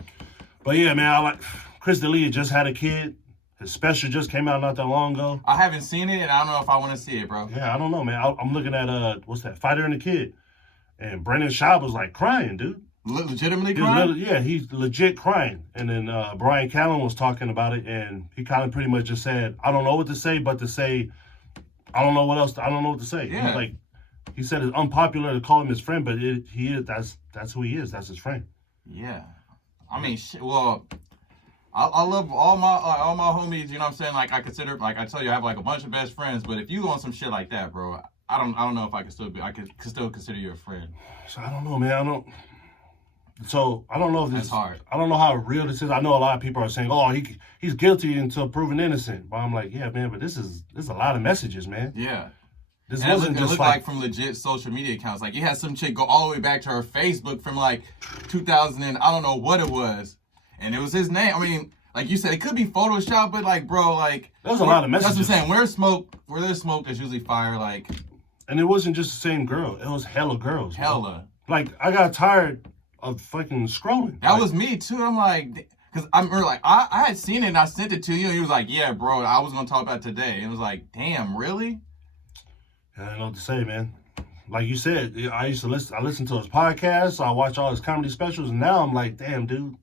But yeah, man, I like Chris D'Elia just had a kid. His special just came out not that long ago. I haven't seen it, and I don't know if I want to see it, bro. Yeah, I don't know, man. I'm looking at what's that? Fighter and the Kid, and Brendan Schaub was like crying, dude. Legitimately crying? Yeah, he's legit crying. And then Brian Callen was talking about it, and he kind of pretty much just said, I don't know what to say, but to say, I don't know what else. I don't know what to say. Yeah. He's like, he said it's unpopular to call him his friend, but he is. That's who he is. That's his friend. Yeah. I mean, well, I love all my homies. You know what I'm saying? Like, I consider, like I tell you, I have like a bunch of best friends. But if you on some shit like that, bro, I don't know if I could still consider you a friend. So I don't know, man. So I don't know if this. That's hard. I don't know how real this is. I know a lot of people are saying, "Oh, he's guilty until proven innocent." But I'm like, yeah, man. But this is a lot of messages, man. Yeah. This and wasn't it just looked like from legit social media accounts. Like, you had some chick go all the way back to her Facebook from like 2000 and I don't know what it was, and it was his name. I mean, like you said, it could be Photoshop, but like, bro, like there was a lot of messages. That's what I'm saying. Where there's smoke, there's usually fire. Like, and it wasn't just the same girl. It was hella girls. Hella. Bro. Like, I got tired of fucking scrolling. That was me too. I'm like, because I remember like I had seen it and I sent it to you, and he was like, yeah, bro, I was gonna talk about it today. And it was like, damn, really? I don't know what to say, man. Like you said, I listened to his podcasts, I watch all his comedy specials, and now I'm like, damn, dude.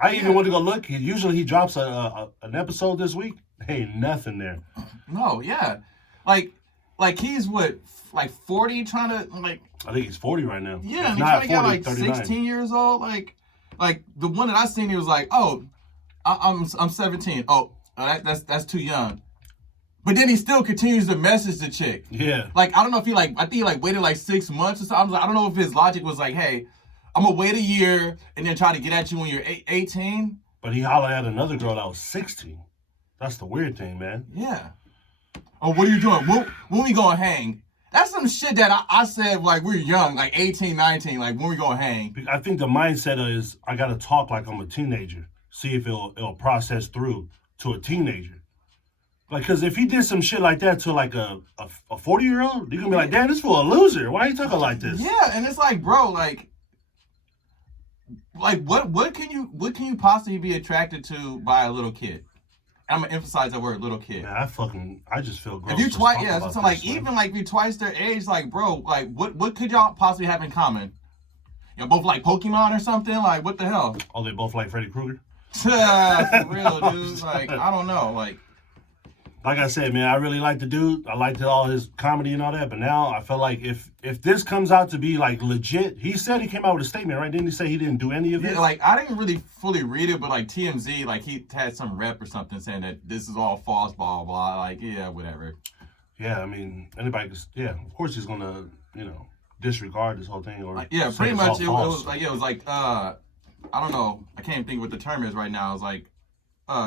I even went to go look. Usually he drops an episode this week. Ain't nothing there. No, yeah. Like he's what, like 40 trying to, like. I think he's 40 right now. Yeah, and he's trying to get like 39. 16 years old. Like the one that I seen, he was like, oh, I'm 17. Oh, that's too young. But then he still continues to message the chick. Yeah. Like, I don't know if I think he waited like 6 months or something. I don't know if his logic was like, hey, I'm going to wait a year and then try to get at you when you're 18. But he hollered at another girl that was 16. That's the weird thing, man. Yeah. Oh, what are you doing? When we going to hang? That's some shit that I said like we were young, like 18, 19, like when we going to hang. I think the mindset is I got to talk like I'm a teenager. See if it'll process through to a teenager. Like, because if he did some shit like that to like a 40-year-old, you're going to be like, damn, this fool a loser. Why are you talking like this? Yeah, and it's like, bro, like what can you possibly be attracted to by a little kid? I'm going to emphasize that word, little kid. Man, I just feel gross. If you twice, yeah, so like, even like if you twice their age, like, bro, like what could y'all possibly have in common? Y'all both like Pokemon or something? Like, what the hell? Oh, they both like Freddy Krueger? For real, dude. Like, I don't know. Like I said, man, I really like the dude. I liked all his comedy and all that. But now I feel like if this comes out to be like legit, he said he came out with a statement, right? Didn't he say he didn't do any of this? Yeah, like I didn't really fully read it, but like TMZ, like he had some rep or something saying that this is all false, blah, blah, blah. Like, yeah, whatever. Yeah, I mean, anybody could, yeah, of course he's going to, disregard this whole thing. Or yeah, pretty much it was like, I don't know. I can't even think what the term is right now. It's like,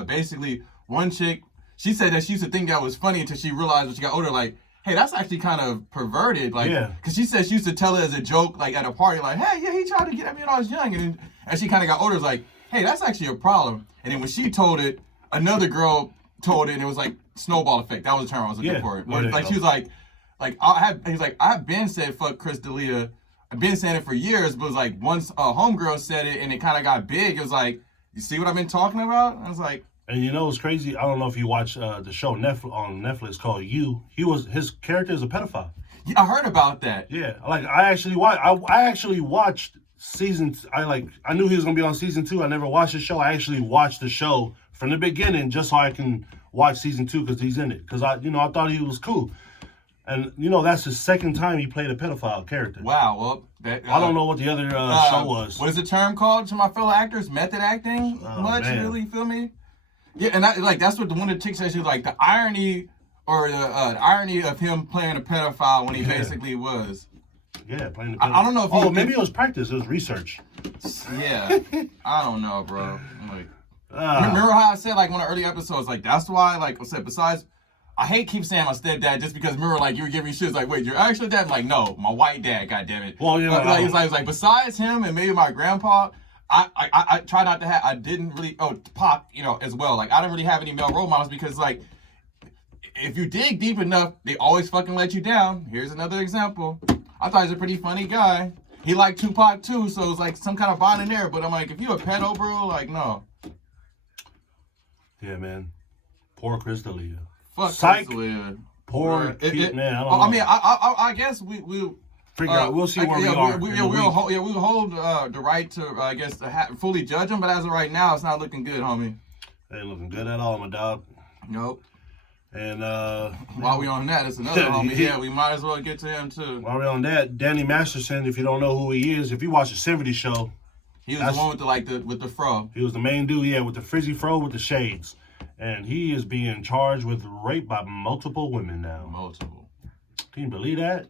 basically one chick, she said that she used to think that was funny until she realized when she got older, like, hey, that's actually kind of perverted. Like, because she said she used to tell it as a joke, like at a party, like, hey, yeah, he tried to get at me when I was young. And then as she kind of got older, it's like, hey, that's actually a problem. And then when she told it, another girl told it, and it was like snowball effect. That was the term I was looking for. Where, like, she was like I've been said fuck Chris Delia. I've been saying it for years, but it was like once a homegirl said it and it kind of got big, it was like, you see what I've been talking about? I was like, and you know what's crazy? I don't know if you watch the show on Netflix called You. His character is a pedophile. Yeah, I heard about that. Yeah, like I actually watched season. I knew he was gonna be on season 2. I never watched the show. I actually watched the show from the beginning just so I can watch season 2 because he's in it. Because I thought he was cool. And, that's the second time he played a pedophile character. Wow. Well, I don't know what the other show was. What is the term called to my fellow actors? Method acting? Man. Really? Feel me? Yeah, and that's what one of the chicks said. She was like, the irony of him playing a pedophile when he basically was. Yeah, playing the pedophile. I don't know if maybe it was practice. It was research. Yeah. I don't know, bro. Remember how I said, like, one of the early episodes, like, that's why, like I said, besides, I hate keep saying my stepdad just because remember, like, you were giving me shit like, wait, you're actually dad? I'm like, no, my white dad, goddammit. Well, it's like besides him and maybe my grandpa, I try not to have, I didn't really, Pop, as well. Like, I didn't really have any male role models because, like, if you dig deep enough, they always fucking let you down. Here's another example. I thought he was a pretty funny guy. He liked Tupac too, so it was like some kind of bond in there. But I'm like, if you a pedo, bro, like, no. Yeah, man. Poor Chris D'Elia. Fuck Psych. Chris D'Elia. Poor kid, man. I don't know. I guess we'll figure out. We'll see where we are. We'll hold the right to, I guess, to fully judge him. But as of right now, it's not looking good, homie. Ain't looking good at all, my dog. Nope. And while we on that, it's another homie. Yeah, we might as well get to him too. While we on that, Danny Masterson. If you don't know who he is, if you watch the 70 show, he was the one with the fro. He was the main dude, yeah, with the frizzy fro with the shades. And he is being charged with rape by multiple women now. Multiple. Can you believe that?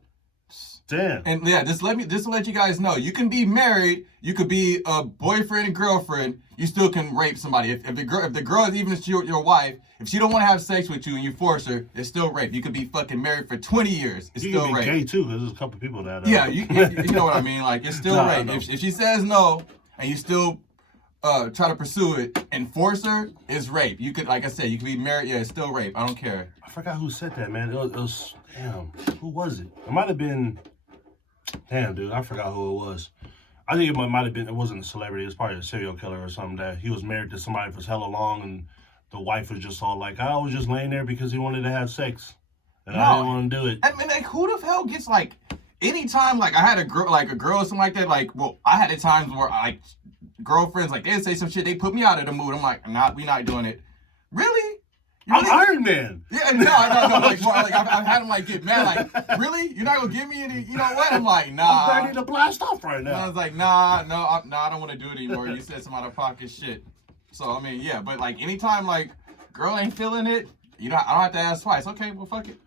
Damn. And yeah, just to let you guys know, you can be married, you could be a boyfriend and girlfriend, you still can rape somebody. If the girl is even your wife, if she don't want to have sex with you and you force her, it's still rape. You could be fucking married for 20 years. It's still rape. You can be gay too, because there's a couple people that. Yeah, you know what I mean. Like, it's still rape. If she says no and you still try to pursue it and force her, it's rape. You could, like I said, you could be married. Yeah, it's still rape. I don't care. I forgot who said that, man. It was damn. Who was it? It might have been. Damn, dude, I forgot who it was. I think it might have been. It wasn't a celebrity. It was probably a serial killer or something. That he was married to somebody for hella long, and the wife was just all like, "I was just laying there because he wanted to have sex, and I didn't want to do it." I mean, like, who the hell gets like? Anytime, like, I had a girl or something like that. Like, well, I had times where girlfriends, like, they'd say some shit, they put me out of the mood. I'm like, we not doing it. Really? I'm Iron Man. Yeah, no. Like, I've had them like get mad. Like, really? You're not gonna give me any? You know what? I'm like, nah. I'm ready to blast off right now. And I was like, nah, I don't want to do it anymore. You said some out of pocket shit. So I mean, yeah, but like anytime like girl ain't feeling it, I don't have to ask twice. Okay, well fuck it.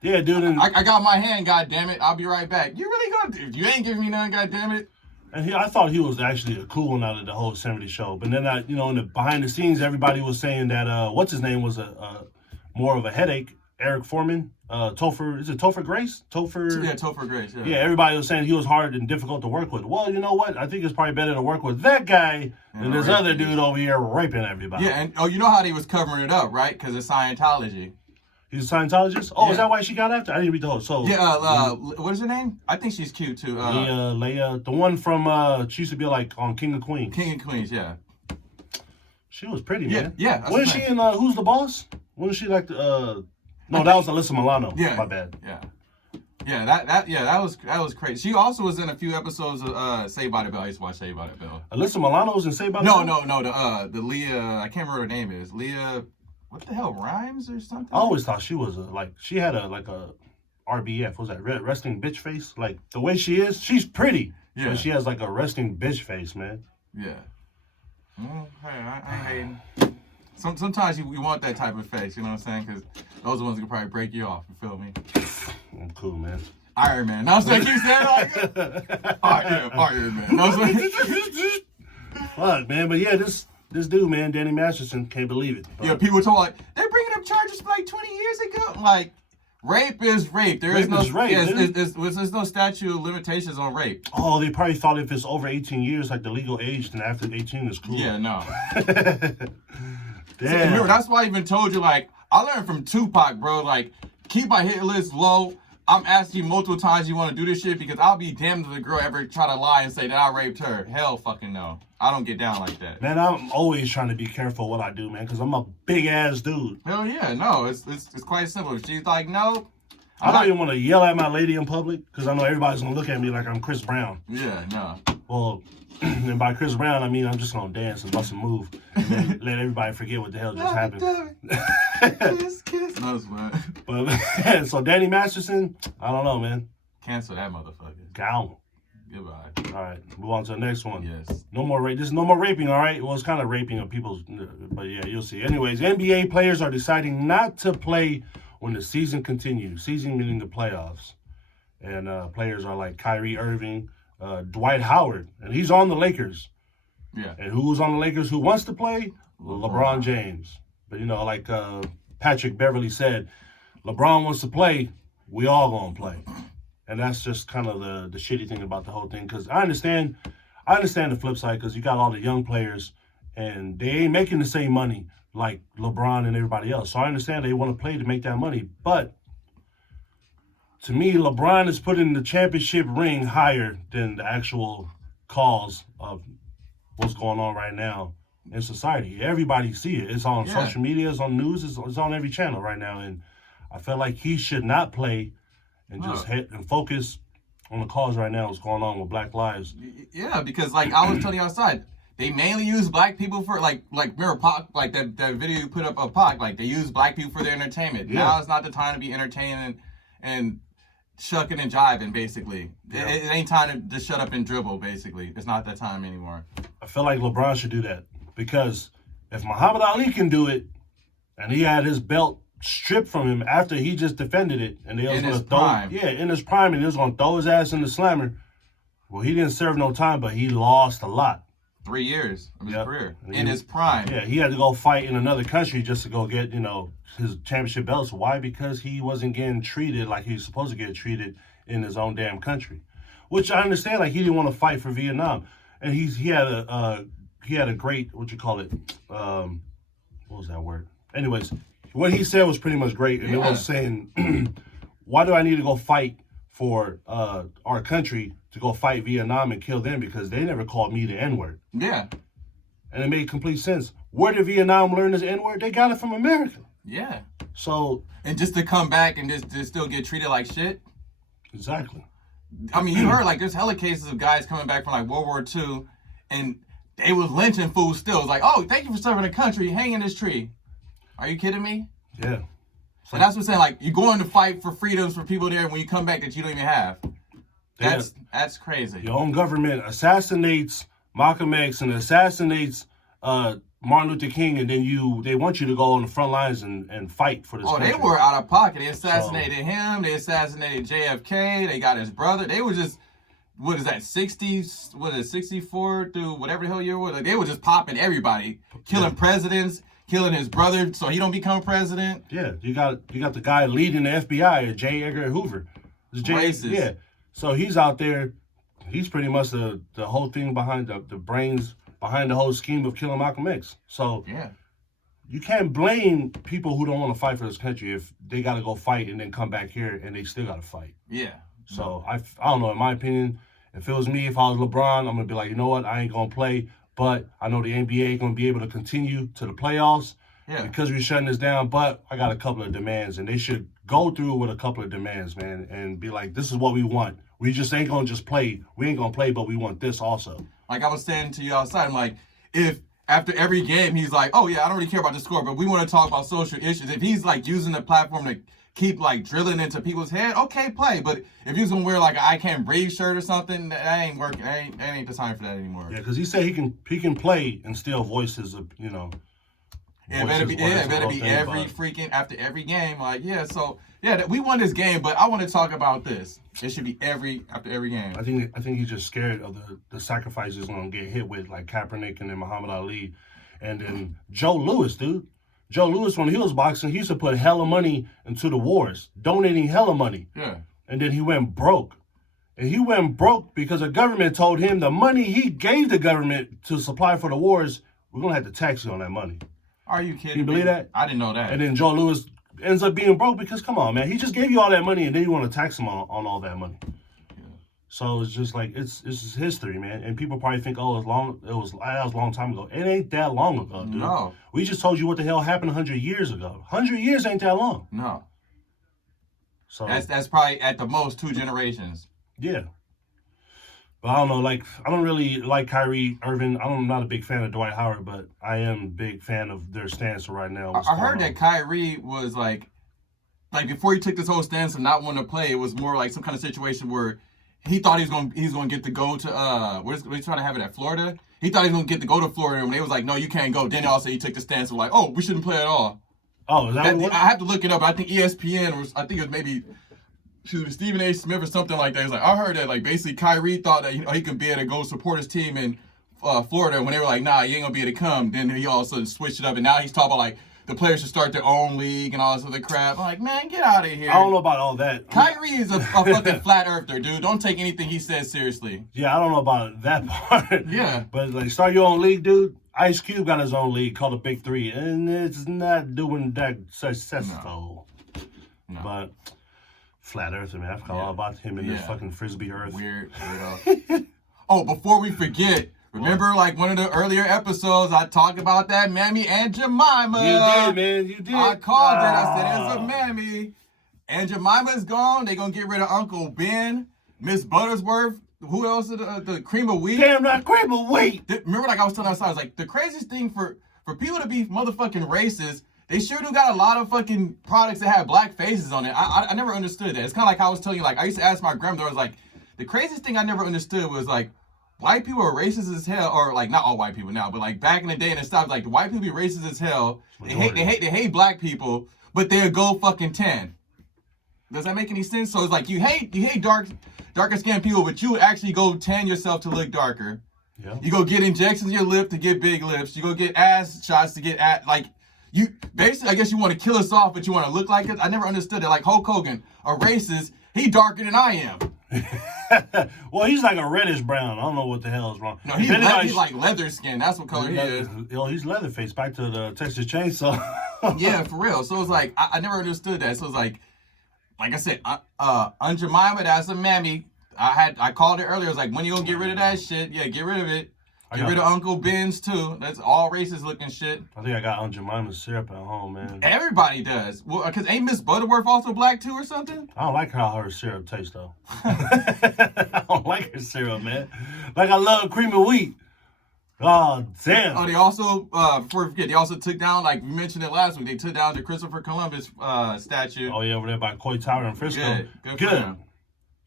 Yeah, dude. And I got my hand. God damn it, I'll be right back. You really gonna? You ain't giving me none. God damn it. And I thought he was actually a cool one out of the whole 70 show. But then in the behind the scenes, everybody was saying that what's his name was more of a headache. Eric Foreman, Topher, is it Topher Grace? Yeah, Topher Grace. Yeah. Yeah, everybody was saying he was hard and difficult to work with. Well, you know what? I think it's probably better to work with that guy than this other dude over here raping everybody. Yeah, and you know how they was covering it up, right? Because it's Scientology. He's a Scientologist? Oh, yeah. Is that why she got after? I didn't read the whole. So yeah, what is her name? I think she's cute too. Leia, the one from she used to be like on King of Queens. King of Queens, yeah. She was pretty, man. Yeah. Wasn't she in Who's the Boss? Wasn't she like the? No, that was Alyssa Milano. Yeah, my bad. Yeah, that was crazy. She also was in a few episodes of Saved by the Bell. I used to watch Saved by the Bell. Alyssa Milano was in Saved by the Bell? No, the Leah, I can't remember her name is. Leah, what the hell, Rhymes or something? I always thought she was she had a RBF, what was that, resting bitch face? Like, the way she is, she's pretty. Yeah. But she has like a resting bitch face, man. Yeah. Well, hey, I ain't hating. Sometimes you want that type of face, you know what I'm saying? Because those are the ones that can probably break you off, you feel me? I'm cool, man. Iron Man. I was like, you said like Iron Man. I was like, fuck, man. But yeah, this dude, man, Danny Masterson, can't believe it. Yeah, people told like, they're bringing up charges from like 20 years ago. I'm like, Rape is rape. Rape is rape, There's no statute of limitations on rape. Oh, they probably thought if it's over 18 years, like the legal age, then after 18 is cool. Yeah, no. Damn. Remember, that's why I even told you, like, I learned from Tupac, bro. Like, keep my hit list low. I'm asking you multiple times you want to do this shit because I'll be damned if the girl ever try to lie and say that I raped her. Hell fucking no. I don't get down like that. Man, I'm always trying to be careful what I do, man, because I'm a big-ass dude. Hell yeah, no. It's quite simple. If she's like, no. I don't even want to yell at my lady in public because I know everybody's going to look at me like I'm Chris Brown. Yeah, no. Well, and by Chris Brown, I mean I'm just going to dance and bust a move and then let everybody forget what the hell just happened. Kiss. No, it's fine. But, so Danny Masterson, I don't know, man. Cancel that motherfucker. Gone. Goodbye. All right, move on to the next one. Yes. No more rape. This is no more raping, all right? Well, it's kind of raping of people's, but yeah, you'll see. Anyways, NBA players are deciding not to play when the season continues. Season meaning the playoffs. And players are like Kyrie Irving, Dwight Howard, and he's on the Lakers. Yeah. And who's on the Lakers who wants to play? LeBron James. But, you know, like Patrick Beverly said, LeBron wants to play, we all gonna play. And that's just kind of the shitty thing about the whole thing. Because I understand the flip side because you got all the young players and they ain't making the same money like LeBron and everybody else. So I understand they want to play to make that money. But to me, LeBron is putting the championship ring higher than the actual cause of what's going on right now in society. Everybody see it. It's on social media, it's on news, it's on every channel right now. And I feel like he should not play and just hit and focus on the cause right now. What's going on with Black Lives? Yeah, because like I was telling you outside, they mainly use black people for like remember Pac, like that video you put up of Pac, like they use black people for their entertainment. Yeah. Now it's not the time to be entertaining and shucking and jiving. Basically, it ain't time to just shut up and dribble. Basically, it's not that time anymore. I feel like LeBron should do that because if Muhammad Ali can do it, and he had his belt stripped from him after he just defended it, and they was going to throw, in his prime, and they was going to throw his ass in the slammer. Well, he didn't serve no time, but he lost a lot. 3 years of his career in his prime. Yeah, he had to go fight in another country just to go get, his championship belts. Why? Because he wasn't getting treated like he was supposed to get treated in his own damn country. Which I understand, like he didn't want to fight for Vietnam, and he had a great what was that word? Anyways, what he said was pretty much great, and it was saying, why do I need to go fight for our country to go fight Vietnam and kill them because they never called me the N-word? Yeah. And it made complete sense. Where did Vietnam learn this N-word? They got it from America. Yeah. So. And just to come back and just still get treated like shit? Exactly. I mean, you heard, like, there's hella cases of guys coming back from, like, World War II, and they was lynching fools still. It's like, oh, thank you for serving the country. Hang in this tree. Are you kidding me? Yeah. So that's what I'm saying. Like, you're going to fight for freedoms for people there when you come back that you don't even have. That's crazy. Your own government assassinates Malcolm X and assassinates Martin Luther King, and then they want you to go on the front lines and fight for this country. They were out of pocket. They assassinated him. They assassinated JFK. They got his brother. They were just, 64 through whatever the hell year was? Like, they were just popping everybody. Killing presidents. Killing his brother so he don't become president. Yeah, you got the guy leading the FBI, J. Edgar Hoover. Racist. Yeah, so he's out there. He's pretty much the whole thing behind the brains behind the whole scheme of killing Malcolm X. So you can't blame people who don't want to fight for this country if they got to go fight and then come back here and they still got to fight. Yeah. So I don't know. In my opinion, if it was me, if I was LeBron, I'm gonna be like, you know what, I ain't gonna play. But I know the NBA is going to be able to continue to the playoffs because we're shutting this down. But I got a couple of demands, and they should go through with a couple of demands, man, and be like, this is what we want. We just ain't going to just play. We ain't going to play, but we want this also. Like I was saying to you outside, I'm like, if after every game he's like, oh, yeah, I don't really care about the score, but we want to talk about social issues. If he's, like, using the platform to keep, like, drilling into people's head, okay, play. But if he's going to wear, like, an I Can't Breathe shirt or something, that ain't working. That ain't the time for that anymore. Yeah, because he said he can play and still voice his, It better be every freaking, after every game. Like, so, we won this game, but I want to talk about this. It should be after every game. I think he's just scared of the sacrifices he's going to get hit with, like Kaepernick and then Muhammad Ali. And then Joe Louis, dude. Joe Louis, when he was boxing, he used to put hella money into the wars, donating hella money. Yeah. And then he went broke. And he went broke because the government told him the money he gave the government to supply for the wars, we're going to have to tax you on that money. Are you kidding Can you believe me? that? I didn't know that. And then Joe Louis ends up being broke because, come on, man, he just gave you all that money and then you want to tax him on all that money. Yeah. So it's just like, it's just history, man. And people probably think, oh, that was a long time ago. It ain't that long ago, dude. No. We just told you what the hell happened 100 years ago. 100 years ain't that long. No. So that's probably at the most 2 generations. Yeah. But I don't know, like, I don't really like Kyrie Irving. I'm not a big fan of Dwight Howard, but I am a big fan of their stance right now. I heard that Kyrie was like before he took this whole stance of not wanting to play, it was more like some kind of situation where he thought he's going to get to go to where's he trying to have it at Florida? He thought he was going to get to go to Florida, and they was like, no, you can't go. Then also he took the stance of like, oh, we shouldn't play at all. Oh, is that what? I have to look it up. I think ESPN was, I think it was maybe Stephen A. Smith or something like that. He was like, I heard that like basically Kyrie thought that he could be able to go support his team in Florida. When they were like, nah, you ain't gonna be able to come. Then he all of a sudden switched it up, and now he's talking about like the players should start their own league and all this other crap. I'm like, man, get out of here. I don't know about all that. Kyrie is a fucking flat earther, dude. Don't take anything he says seriously. Yeah, I don't know about that part. Yeah. But like, start your own league, dude. Ice Cube got his own league called the Big Three, and it's not doing that successful. No. But flat earther, man. I forgot all about him and this fucking frisbee earth. Weirdo. Oh, before we forget, remember like one of the earlier episodes, I talked about that Mammy and Jemima. You did, man. You did. I called it. I said, it's a Mammy. And Jemima's gone. They gonna get rid of Uncle Ben, Miss Buttersworth. Who else? The cream of wheat. Damn, not cream of wheat. Remember, like I was telling us, I was like, the craziest thing for people to be motherfucking racist, they sure do got a lot of fucking products that have black faces on it. I never understood that. It's kind of like how I was telling you, like, I used to ask my grandmother, I was like, the craziest thing I never understood was, like, white people are racist as hell, or, like, not all white people now, but, like, back in the day and stuff, like, the white people be racist as hell. They hate black people, but they'll go fucking tan. Does that make any sense? So it's like, you hate darker skinned people, but you would actually go tan yourself to look darker. Yeah. You go get injections in your lip to get big lips. You go get ass shots to get like, you basically, I guess you want to kill us off, but you want to look like us. I never understood that. Like Hulk Hogan, a racist, he darker than I am. Well, he's like a reddish brown. I don't know what the hell is wrong. No, he's like leather skin. That's what color he is. He's Leatherface. Back to the Texas Chainsaw. Yeah, for real. So it's like, I never understood that. So it's like I said, Aunt Jemima, that's a Mammy. I called it earlier. I was like, when you gonna get rid of that shit? Yeah, get rid of it. Get rid of Uncle Ben's too. That's all racist looking shit. I think I got Aunt Jemima's syrup at home, man. Everybody does. Well, because ain't Miss Butterworth also black too or something? I don't like how her syrup tastes though. I don't like her syrup, man. Like I love cream of wheat. Oh, damn. Oh, they also, before we forget, they also took down, like we mentioned it last week, they took down the Christopher Columbus statue. Oh, yeah, over there by Coy Tower in Frisco. Good.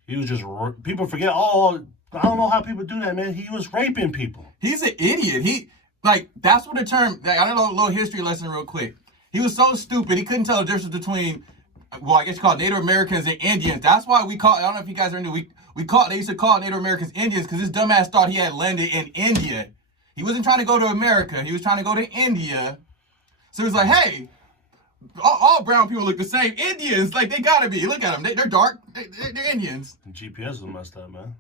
He was just, people forget, I don't know how people do that, man. He was raping people. He's an idiot. That's what the term, I don't know, a little history lesson real quick. He was so stupid, he couldn't tell the difference between, well, I guess you call it Native Americans and Indians. That's why we call, I don't know if you guys are new, they used to call Native Americans Indians because this dumbass thought he had landed in India. He wasn't trying to go to America. He was trying to go to India. So he was like, hey, all brown people look the same. Indians, like, they gotta be. Look at them. They're dark. They're Indians. The GPS is messed up, man.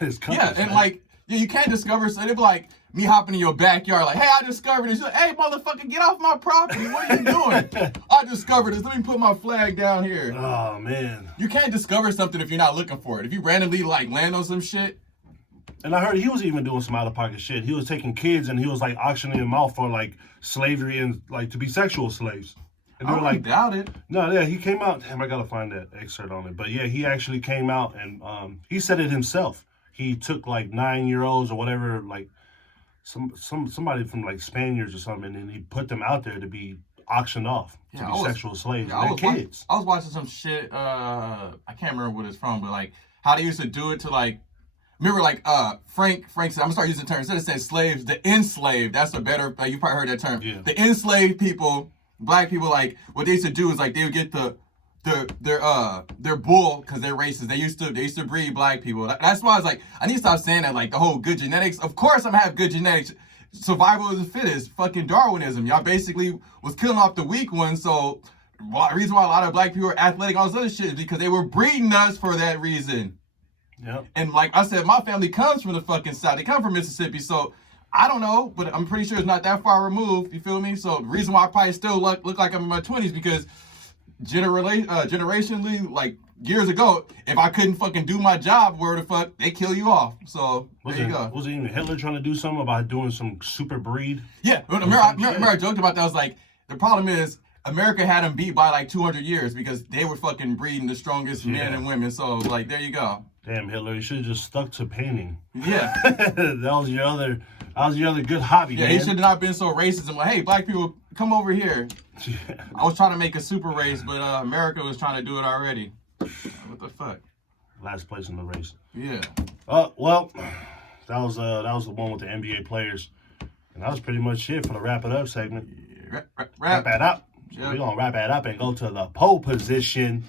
You can't discover. So they'd be like, me hopping in your backyard, like, hey, I discovered this. Like, hey, motherfucker, get off my property. What are you doing? I discovered this. Let me put my flag down here. Oh, man. You can't discover something if you're not looking for it. If you randomly, land on some shit. And I heard he was even doing some out-of-pocket shit. He was taking kids and he was, auctioning them out for, slavery and, to be sexual slaves. And they were doubt it. No, yeah, he came out. Damn, I gotta find that excerpt on it. But, yeah, he actually came out and he said it himself. He took, 9-year-olds or whatever, somebody from, Spaniards or something, and he put them out there to be auctioned off to be sexual slaves. Yeah, and they're kids. I was watching some shit, I can't remember what it's from, but, how they used to do it to, remember, Frank said, I'm gonna start using the term, instead of saying slaves, the enslaved, that's a better, you probably heard that term. Yeah. The enslaved people, black people, what they used to do is, they would get their bull, because they're racist. They used to breed black people. That's why I was I need to stop saying that, the whole good genetics. Of course I'm gonna have good genetics. survival of the fittest, fucking Darwinism. Y'all basically was killing off the weak ones. So the reason why a lot of black people are athletic, all this other shit, is because they were breeding us for that reason. Yep. And like I said, my family comes from the fucking South. They come from Mississippi. So I don't know, but I'm pretty sure it's not that far removed. You feel me? So the reason why I probably still look like I'm in my 20s because generationally, like years ago, if I couldn't fucking do my job, where the fuck, they kill you off. So there you go. Was it even Hitler trying to do something about doing some super breed? Yeah, remember I joked about that. I was like, the problem is America had them beat by like 200 years because they were fucking breeding the strongest men and women. So like, there you go. Damn, Hitler, you should have just stuck to painting. Yeah. that was your other good hobby, yeah, man. he should have not been so racist and like, hey, black people, come over here. Yeah. I was trying to make a super race, but America was trying to do it already. What the fuck? Last place in the race. Yeah. Well, that was the one with the NBA players, and that was pretty much it for the wrap it up segment. Yeah. Wrap it up. So we're gonna wrap it up and go to the pole position.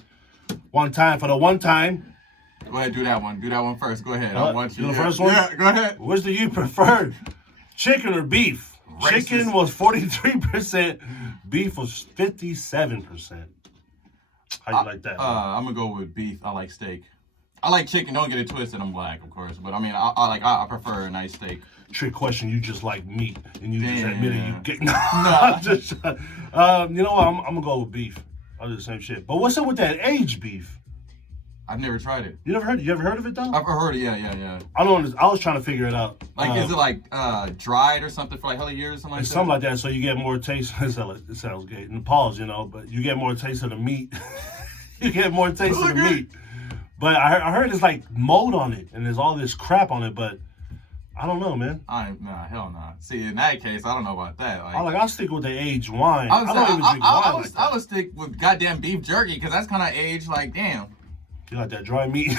One time for the one time. Go ahead, do that one. Do that one first. Go ahead. I want you. Do the first one? Yeah, go ahead. Which do you prefer? Chicken or beef? Racist. Chicken was 43%. Beef was 57%. How you like that? I'm gonna go with beef. I like steak. I like chicken. Don't get it twisted. I'm black, of course, but I mean, I prefer a nice steak. Trick question. You just like meat, and you just Damn. admitted you get. No, Nah. just. You know what? I'm gonna go with beef. I'll do the same shit. But what's up with that aged beef? I've never tried it. You ever heard of it though? I've heard it. Yeah. I don't. I was trying to figure it out. Like, is it like dried or something for like hella years or something like It's that? something like that, so you get more taste. It sounds gay. And pause, but you get more taste of the meat. You get more taste of the meat. But I heard there's like mold on it, and there's all this crap on it. But I don't know, man. Nah, hell nah. See, in that case, I don't know about that. I'll stick with the aged wine. I don't even drink wine like that. I would stick with goddamn beef jerky because that's kind of aged. Like, damn. You got that dry meat. You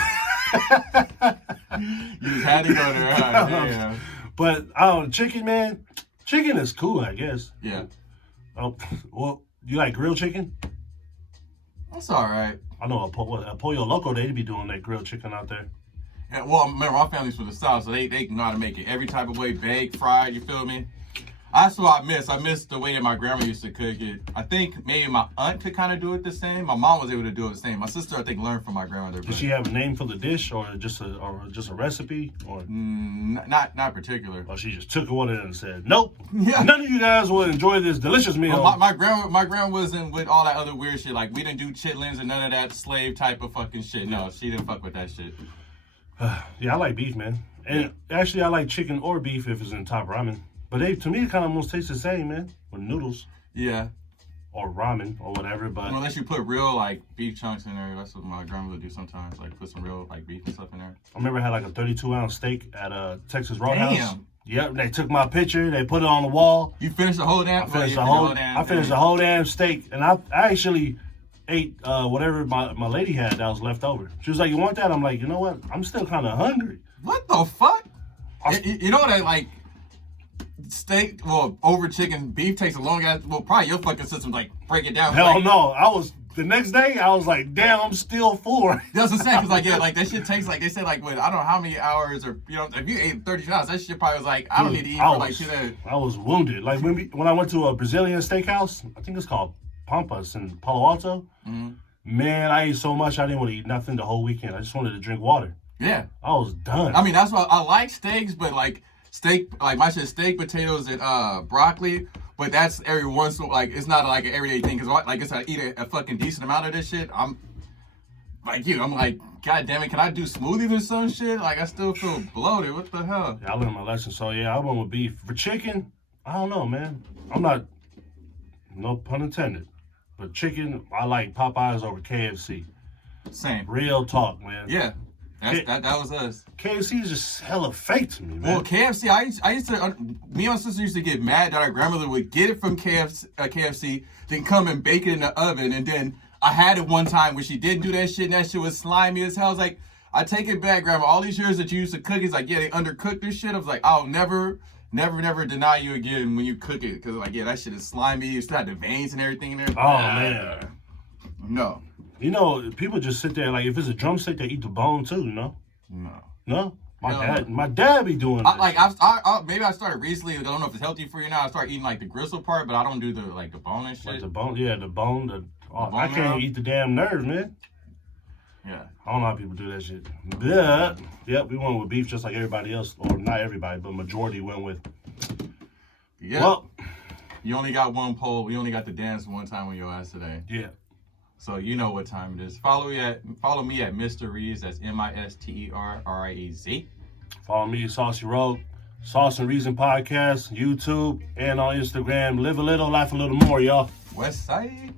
just had to go there. Huh? Yeah. But chicken, man. Chicken is cool, I guess. Yeah. Oh, well, you like grilled chicken? That's all right. I know a Pollo Loco, they'd be doing that grilled chicken out there. Yeah, well, remember, my family's from the South, so they know how to make it every type of way, baked, fried, you feel me? That's what I miss. I miss the way that my grandma used to cook it. I think maybe my aunt could kind of do it the same. My mom was able to do it the same. My sister, I think, learned from my grandmother. Did she have a name for the dish, or just a recipe, or not particular? Or she just took one and said, "Nope, Yeah. none of you guys will enjoy this delicious meal." Well, my grandma wasn't with all that other weird shit. Like, we didn't do chitlins and none of that slave type of fucking shit. No, she didn't fuck with that shit. Yeah, I like beef, man. And actually, I like chicken or beef if it's in top ramen. But to me, it kind of almost tastes the same, man. With noodles. Yeah. Or ramen or whatever. But unless you put real like beef chunks in there, that's what my grandma would do sometimes. Like put some real like beef and stuff in there. I remember I had like a 32-ounce steak at a Texas Roadhouse. Damn. Yep, they took my picture, they put it on the wall. You finished the whole damn. I finished the whole damn steak, and I actually ate whatever my lady had that was left over. She was like, "You want that?" I'm like, "You know what? I'm still kind of hungry." What the fuck? You know that like steak, over chicken, beef takes a long ass. Well, probably your fucking system like break it down. Hell like, no, the next day I was like, "Damn, I'm still full." That's what I'm saying, cause like like that shit takes like they said like I don't know how many hours or if you ate 30 hours, that shit probably was like I don't need to eat for like shit. I was wounded. Like when I went to a Brazilian steakhouse, I think it's called Pampas in Palo Alto. Mm-hmm. Man, I ate so much I didn't want to eat nothing the whole weekend. I just wanted to drink water. Yeah, I was done. I mean that's why I like steaks, but like steak, like my shit, steak, potatoes, and broccoli. But that's every once in like it's not like an everyday thing because like it's I eat a fucking decent amount of this shit. I'm like you. I'm like, God damn it, can I do smoothies or some shit? Like I still feel bloated. What the hell? Yeah, I learned my lesson. So yeah, I went with beef. For chicken, I don't know, man. I'm not, no pun intended, but chicken, I like Popeyes over KFC. Same. Real talk, man. Yeah. That was us. KFC is just hella fake to me, man. Well, KFC, I used to, me and my sister used to get mad that our grandmother would get it from KFC, then come and bake it in the oven. And then I had it one time where she didn't do that shit and that shit was slimy as hell. I was like, I take it back, Grandma. All these years that you used to cook, it's like, yeah, they undercooked this shit. I was like, I'll never deny you again when you cook it. Because, like, yeah, that shit is slimy. You still had the veins and everything in there. Oh, man. No. You know, people just sit there, like, if it's a drumstick, they eat the bone, too, you know? No. No? My dad be doing this. Maybe I started recently. I don't know if it's healthy for you now. I start eating like the gristle part, but I don't do the bone and shit. Like the bone, I can't eat the damn nerve, man. Yeah. I don't know how people do that shit. Yeah. Yep, we went with beef just like everybody else, or not everybody, but majority went with. Yeah. Well, you only got one poll. We only got the dance one time on your ass today. Yeah. So you know what time it is. Follow me at Mr. Riez. That's MisterRiez. Follow me, Saucy Rogue, Sauce and Reason Podcast, YouTube, and on Instagram. Live a little, laugh a little more, y'all. West Side.